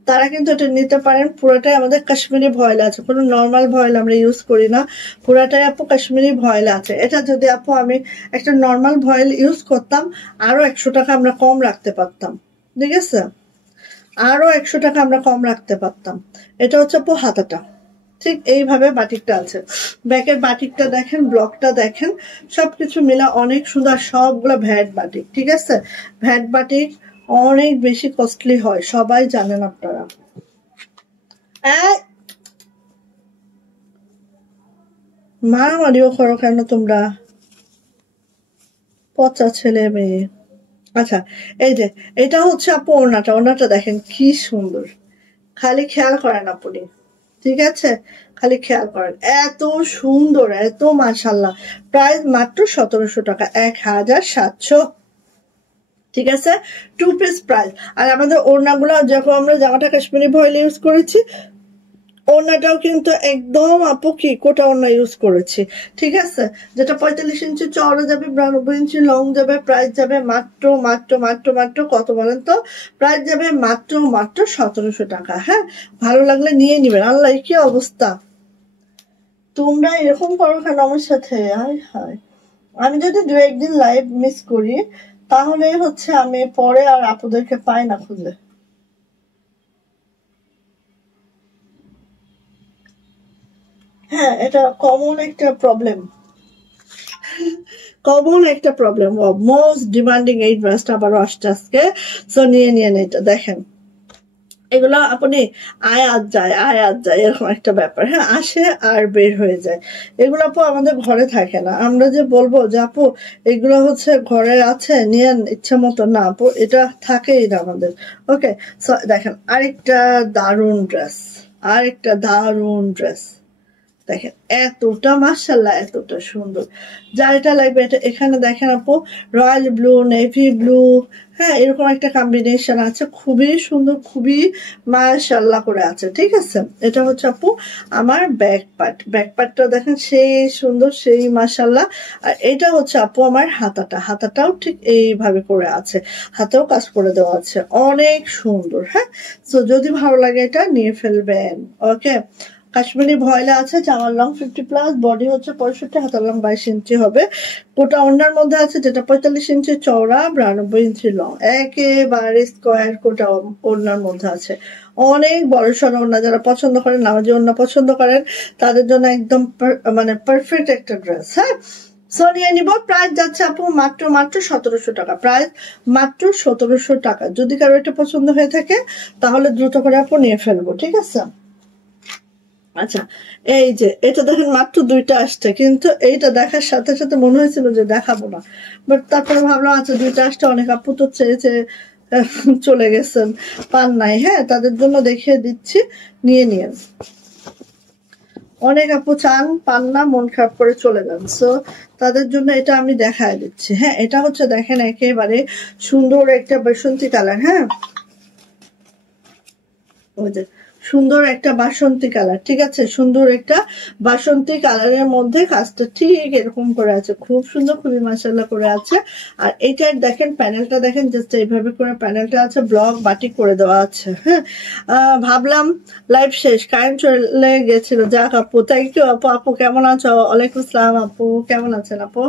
তারা কিন্তু এটা নিতে পারেন। পুরোটাই আমাদের কাশ্মীরি ভয়েল আছে, কোনো নর্মাল ভয়েল আমরা ইউজ করি না, পুরাটাই আপু কাশ্মীরি ভয়েল আছে। এটা যদি আপু আমি একটা নর্মাল ভয়েল ইউজ করতাম, আরো 100 টাকা আমরা কম রাখতে পারতাম। ঠিক আছে, আরো 100 টাকা আমরা কম রাখতে পারতাম। এটা হচ্ছে আপু হাতাটা, ঠিক এইভাবে বাটিকটা আছে। ব্যাকের বাটিকটা দেখেন, ব্লকটা দেখেন, সবকিছু মিলে অনেক সুন্দর। সবগুলো ভ্যাট বাটিক। ঠিক আছে, ভ্যাট বাটিক অনেক বেশি কস্টলি হয়, সবাই জানেন আপনারা। মারামারিও করো কেন তোমরা, পচা ছেলে মেয়ে। আচ্ছা, এই যে এটা হচ্ছে আপু ওড়নাটা, ওড়নাটা দেখেন কি সুন্দর, খালি খেয়াল করেন আপনি। ঠিক আছে, খালি খেয়াল করেন, এত সুন্দর, এত মাশাল্লাহ। প্রাইস মাত্র 1700 টাকা, 1700। ঠিক আছে, 2 পিস প্রাইস। আর আমাদের ওড়নাগুলো যখন আমরা জামাটা কাশ্মীরি ভয়েল ইউজ করেছি, ওড়নাটাও কিন্তু একদম আপু কি কোটা ওড়না ইউজ করেছি। ঠিক আছে, যেটা 45 ইঞ্চি চওড়া যাবে, 92 ইঞ্চি লং যাবে। প্রাইস যাবে মাত্র মাত্র মাত্র মাত্র কত বলেন তো? প্রাইস যাবে মাত্র মাত্র 1700 টাকা। হ্যাঁ, ভালো লাগলে নিয়ে নিবেন। আল্লাহ কি অবস্থা, তোমরা এরকম করো কেন আমার সাথে? হায় হায়, আমি যদি 2-1 দিন লাইভ মিস করি তাহলে হচ্ছে আমি পরে আর আপুদেরকে পাই না খুঁজে। হ্যাঁ, এটা কমন একটা প্রবলেম, কমন একটা প্রবলেম। মোস্ট ডিমান্ডিং এই ড্রেসটা আবারও আসছে আজকে। সো নিয়ে এটা দেখেন, এগুলো আপনি আয়াত যায় এরকম একটা ব্যাপার। হ্যাঁ, আসে আর বের হয়ে যায়। এগুলো আপু আমাদের ঘরে থাকে না, আমরা যে বলবো যে আপু এগুলো হচ্ছে ঘরে আছে নিয়েন ইচ্ছা মতো, না আপু, এটা থাকেই না আমাদের। ওকে, সো দেখেন আরেকটা দারুণ ড্রেস, আরেকটা দারুণ ড্রেস দেখেন, এতটা মাশাআল্লাহ, এতটা সুন্দর। যার এটা লাগবে, এটা এখানে দেখেন আপু, রয়্যাল ব্লু, নেভি ব্লু, হ্যাঁ এরকম একটা কম্বিনেশন আছে, খুবই সুন্দর, খুবই মাশাআল্লাহ করে আছে। ঠিক আছে, এটা হচ্ছে আপু আমার ব্যাক পার্ট, ব্যাক পার্টটা দেখেন সেই সুন্দর, সেই মাশাআল্লাহ। আর এটা হচ্ছে আপু আমার হাতাটা, হাতাটাও ঠিক এইভাবে করে আছে, হাতেও কাজ করে দেওয়া আছে, অনেক সুন্দর। হ্যাঁ, তো যদি ভালো লাগে এটা নিয়ে ফেলবেন। ওকে, কাশ্মীরি ভয়েলে আছে, জামার লং 50+, বডি হচ্ছে 65, হাতার লং 22 ইঞ্চি হবে। কোটা ওড়নার মধ্যে আছে, যেটা 45 ইঞ্চি চওড়া, 92 ইঞ্চি লং, একেবারে স্কোয়ার কোটা ওড়নার মধ্যে আছে। অনেক বড় সড় ওড়না, যারা পছন্দ করেন, নামাজি ওড়না পছন্দ করেন, তাদের জন্য একদম মানে পারফেক্ট একটা ড্রেস। হ্যাঁ, সো নিয়ে নিব। প্রাইস যাচ্ছে আপু মাত্র মাত্র 1700 টাকা, প্রাইস মাত্র 1700 টাকা। যদি কারো এটা পছন্দ হয়ে থাকে তাহলে দ্রুত করে আপু নিয়ে ফেলবো। ঠিক আছে, আচ্ছা, এই যে এটা দেখেন মাত্র 2টা আসছে, কিন্তু এইটা দেখার সাথে সাথে মনে হয়েছিল যে দেখাবো না, বাট তারপরে ভাবলাম আচ্ছা 2টা আসছে, অনেক আপু তো চেয়েছে চলে গেছেন, পান নাই। হ্যাঁ, তাদের জন্য দেখিয়ে দিচ্ছি, নিয়ে নিয়েন। অনেক আপু চান, পান না, মন খারাপ করে চলে যান, সো তাদের জন্য এটা আমি দেখায় দিচ্ছি। হ্যাঁ, এটা হচ্ছে দেখেন একেবারে সুন্দর একটা বাসন্তী কালার। হ্যাঁ, ওই যে সুন্দর একটা বাসন্তী কালার। ঠিক আছে, সুন্দর একটা বাসন্তী কালারের মধ্যে কাজটা ঠিক এরকম করে আছে, খুব সুন্দর, খুবই মাশাআল্লাহ করে আছে। আর এইটার দেখেন প্যানেলটা দেখেন, জাস্ট এইভাবে করে প্যানেলটা আছে, ব্লক বাটিক করে দেওয়া আছে। হ্যাঁ, ভাবলাম লাইভ শেষ, কারেন্ট চলে গেছিল। যাক আপু, থ্যাংক ইউ আপু। আপু কেমন আছো? ওয়ালাইকুম আসসালাম আপু, কেমন আছেন আপু?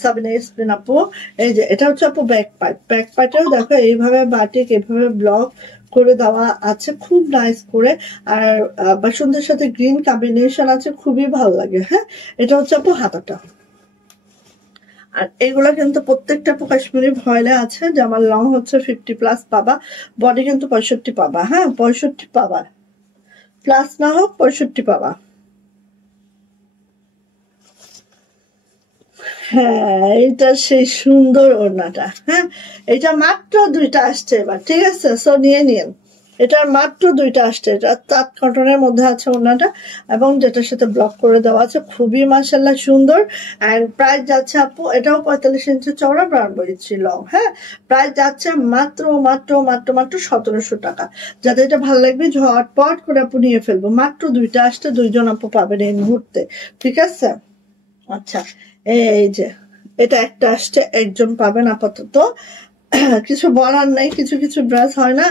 সাবিনা ইসবিন আপু। এই যে এটা হচ্ছে আপু ব্যাক পার্ট, ব্যাক পার্টেও দেখো এইভাবে বাটিক, এইভাবে ব্লক করে দেওয়া আছে, খুব নাইস করে। আর বাসন্তের সাথে গ্রিন কম্বিনেশন আছে, খুবই ভালো লাগে। হ্যাঁ, এটা হচ্ছে আপু হাতাটা। আর এগুলো কিন্তু প্রত্যেকটা আপু কাশ্মীরি ভয়েলে আছে, জামার লং হচ্ছে 50+ পাবা, বডি কিন্তু 65 পাবা। হ্যাঁ, 65 পাবা, প্লাস না হোক 65 পাবা। হ্যাঁ, এটা সেই সুন্দর ওড়নাটা। হ্যাঁ, এটা মাত্র 2টা আসছে এবার। ঠিক আছে, সো নিয়ে নিন, এটার মাত্র 2টা আসছে। এটা তাঁত কটনের মধ্যে আছে ওড়নাটা, এবং যেটার সাথে ব্লক করে দেওয়া আছে, খুবই মাশাআল্লাহ সুন্দর। অ্যান্ড প্রাইস যাচ্ছে আপু, এটাও 45 ইঞ্চি চওড়া, 92 ইঞ্চি লং। হ্যাঁ, প্রাইস যাচ্ছে মাত্র মাত্র মাত্র মাত্র 1700 টাকা। যাদের এটা ভালো লাগবে ঝটপট করে আপু নিয়ে ফেলবো, মাত্র 2টা আসছে, 2জন আপু পাবেন এই মুহূর্তে। ঠিক আছে, আচ্ছা, এই যে এটা একটা আসছে, একজন পাবেন আপাতত। কিছু বলার নাই, কিছু কিছু ড্রেস হয় না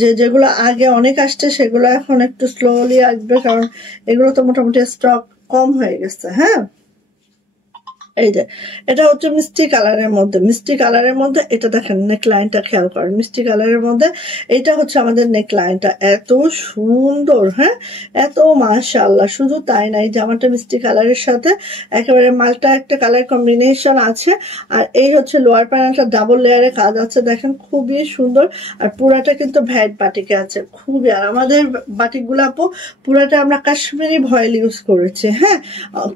যে যেগুলো আগে অনেক আসছে সেগুলো এখন একটু স্লোলি আসবে, কারণ এগুলো তো মোটামুটি স্টক কম হয়ে গেছে। হ্যাঁ, এই যে এটা হচ্ছে মিষ্টি কালারের মধ্যে, মিষ্টি কালারের মধ্যে এটা দেখেন নেক লাইনটা খেয়াল করেন, মিষ্টি কালারের মধ্যে এটা হচ্ছে আমাদের নেক লাইনটা, এত সুন্দর। হ্যাঁ, এত মাশাআল্লাহ। শুধু তাই নাই, জামাটা মিষ্টি কালারের সাথে একেবারে মাল্টা একটা কালার কম্বিনেশন আছে। আর এই হচ্ছে লোয়ার প্যানেলটা ডাবল লেয়ারে কাজ আছে, দেখেন খুবই সুন্দর। আর পুরাটা কিন্তু ভ্যাট বাটিকে আছে, খুবই। আর আমাদের বাটিকগুলো আপু পুরাটা আমরা কাশ্মীরি ভয়েল ইউজ করেছি। হ্যাঁ,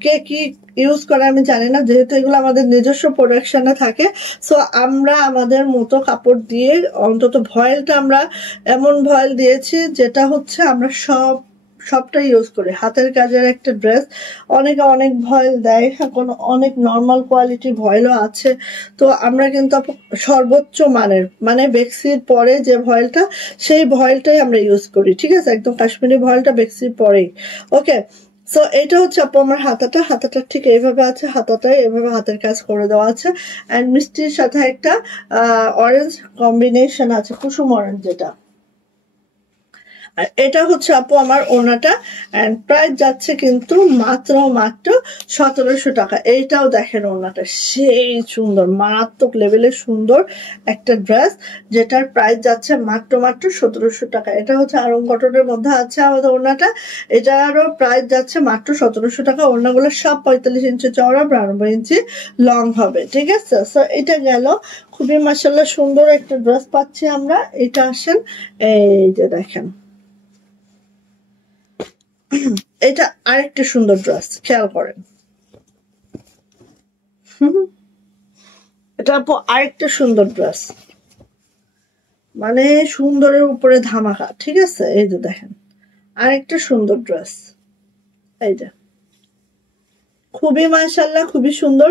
কে কি ইউজ করে আমি জানি না, যেহেতু এগুলো আমাদের নিজস্ব প্রোডাকশনে থাকে, সো আমরা আমাদের মতো কাপড় দিয়ে, অন্তত ভয়েলটা আমরা এমন ভয়েল দিয়েছি যেটা হচ্ছে আমরা সব সবটাই ইউজ করি। হাতের কাজের একটা ড্রেস, অনেকে অনেক ভয়েল দেয়, এখন অনেক নর্মাল কোয়ালিটির ভয়েলও আছে। তো আমরা কিন্তু সর্বোচ্চ মানের, মানে বেক্সির পরে যে ভয়েলটা, সেই ভয়েলটাই আমরা ইউজ করি, ঠিক আছে? একদম কাশ্মীরি ভয়েলটা বেক্সির পরেই। ওকে, সো এটা হচ্ছে আপু আমার হাতাটা ঠিক এইভাবে আছে, হাতাটাই এভাবে হাতের কাজ করে দেওয়া আছে। অ্যান্ড মিষ্টির সাথে একটা অরেঞ্জ কম্বিনেশন আছে, কুসুম অরেঞ্জ যেটা। আর এটা হচ্ছে আপু আমার ওড়নাটা, এন্ড প্রাইস যাচ্ছে কিন্তু মাত্র 1700 টাকা। এইটাও দেখেন ওড়নাটা সেই সুন্দর, মারাত্মক লেভেলের সুন্দর একটা ড্রেস, যেটার প্রাইস যাচ্ছে মাত্র 1700 টাকা। এটা হচ্ছে আরং কটনের মধ্যে আছে আমাদের ওড়নাটা, এটারও প্রাইস যাচ্ছে মাত্র 1700 টাকা। ওড়নাগুলো সব 45 ইঞ্চি চওড়া, 92 ইঞ্চি লং হবে, ঠিক আছে? সো এটা গেল, খুবই মাশাআল্লাহ সুন্দর একটা ড্রেস পাচ্ছি আমরা। এটা আসেন, এই যে দেখেন, এটা আরেকটা সুন্দর ড্রেস, খেয়াল করেন। এটা আপু আরেকটা সুন্দর ড্রেস, মানে সুন্দরের উপরে ধামাকা, ঠিক আছে? এই যে দেখেন আরেকটা সুন্দর ড্রেস, এই যে খুবই মাশাআল্লাহ, খুবই সুন্দর,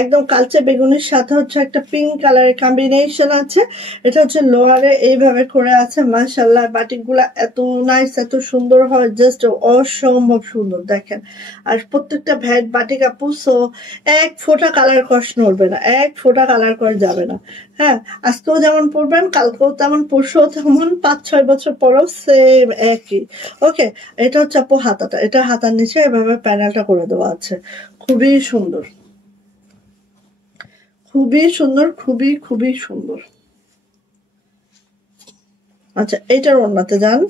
একদম কালচে বেগুনের সাথে হচ্ছে একটা পিঙ্ক কালারের কম্বিনেশন আছে। এটা হচ্ছে লোয়ারে এইভাবে করে আছে, মাশাআল্লাহ বাটিকগুলা এত নাইস, এত সুন্দর হয়, জাস্ট অসম্ভব সুন্দর দেখেন। আর প্রত্যেকটা ভ্যাট বাটিক আপু, সো এক ফোঁটা কালার কষ্ট নড়বে না, এক ফোঁটা কালার করে যাবে না। হ্যাঁ, আজকেও যেমন পরবেন, কালকেও তেমন, পরশুও তেমন, 5-6 বছর পরেও সেম একই। ওকে, এটা হচ্ছে আপু হাতাটা, এটা হাতার নিচে এভাবে প্যানেলটা করে দেওয়া আছে, খুবই সুন্দর, খুবই সুন্দর, খুবই খুবই সুন্দর। আচ্ছা, এইটার ওড়নাতে যান,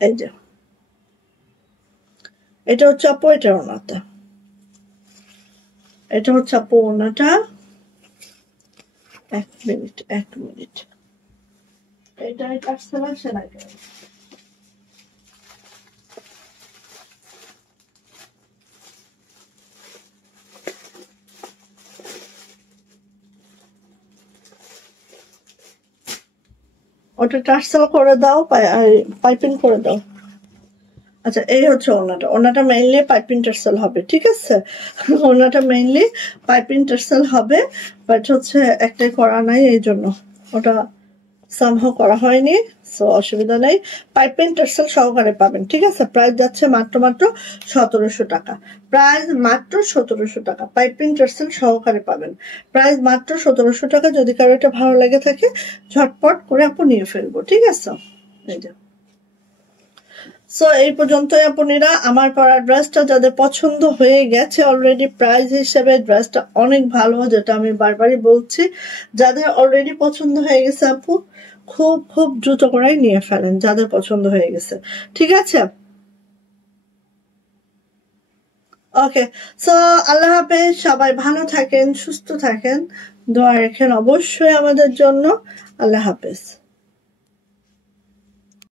এই যে এটা হচ্ছে আপু এটার ওড়নাতে, এটা হচ্ছে আপু ওড়নাটা। এক মিনিট, এটা কাটছে না, সেলাই করে। ওটা টার্সেল করে দাও, পাইপিং করে দাও। আচ্ছা, এই হচ্ছে ওড়নাটা মেইনলি পাইপিং টার্সেল হবে, ঠিক আছে? ওড়নাটা মেইনলি পাইপিং টার্সেল হবে, বাট হচ্ছে একটাই করা নাই, এই জন্য ওটা সামহাও করা হয়নি, সো অসুবিধা নেই, পাইপিং টার্সেল সহকারে পাবেন, ঠিক আছে? প্রাইস যাচ্ছে মাত্র 1700 টাকা, প্রাইস মাত্র 1700 টাকা, পাইপিং টার্সেল সহকারে পাবেন, প্রাইস মাত্র 1700 টাকা। যদি কারো এটা ভালো লেগে থাকে ঝটপট করে আপু নিয়ে ফেলবো, ঠিক আছে? এই যে, সো এই পর্যন্তই আপুনিরা। আমার পরা ড্রেসটা যাদের পছন্দ হয়ে গেছে অলরেডি, প্রাইস হিসেবে ড্রেসটা অনেক ভালো, যেটা আমি বারবারই বলছি, যাদের অলরেডি পছন্দ হয়ে গেছে আপু খুব খুব দ্রুত করেই নিয়ে ফেলেন, যাদের পছন্দ হয়ে গেছে, ঠিক আছে? ওকে, সো আল্লাহ হাফেজ, সবাই ভালো থাকেন, সুস্থ থাকেন, দোয়া রাখেন অবশ্যই আমাদের জন্য। আল্লাহ হাফেজ।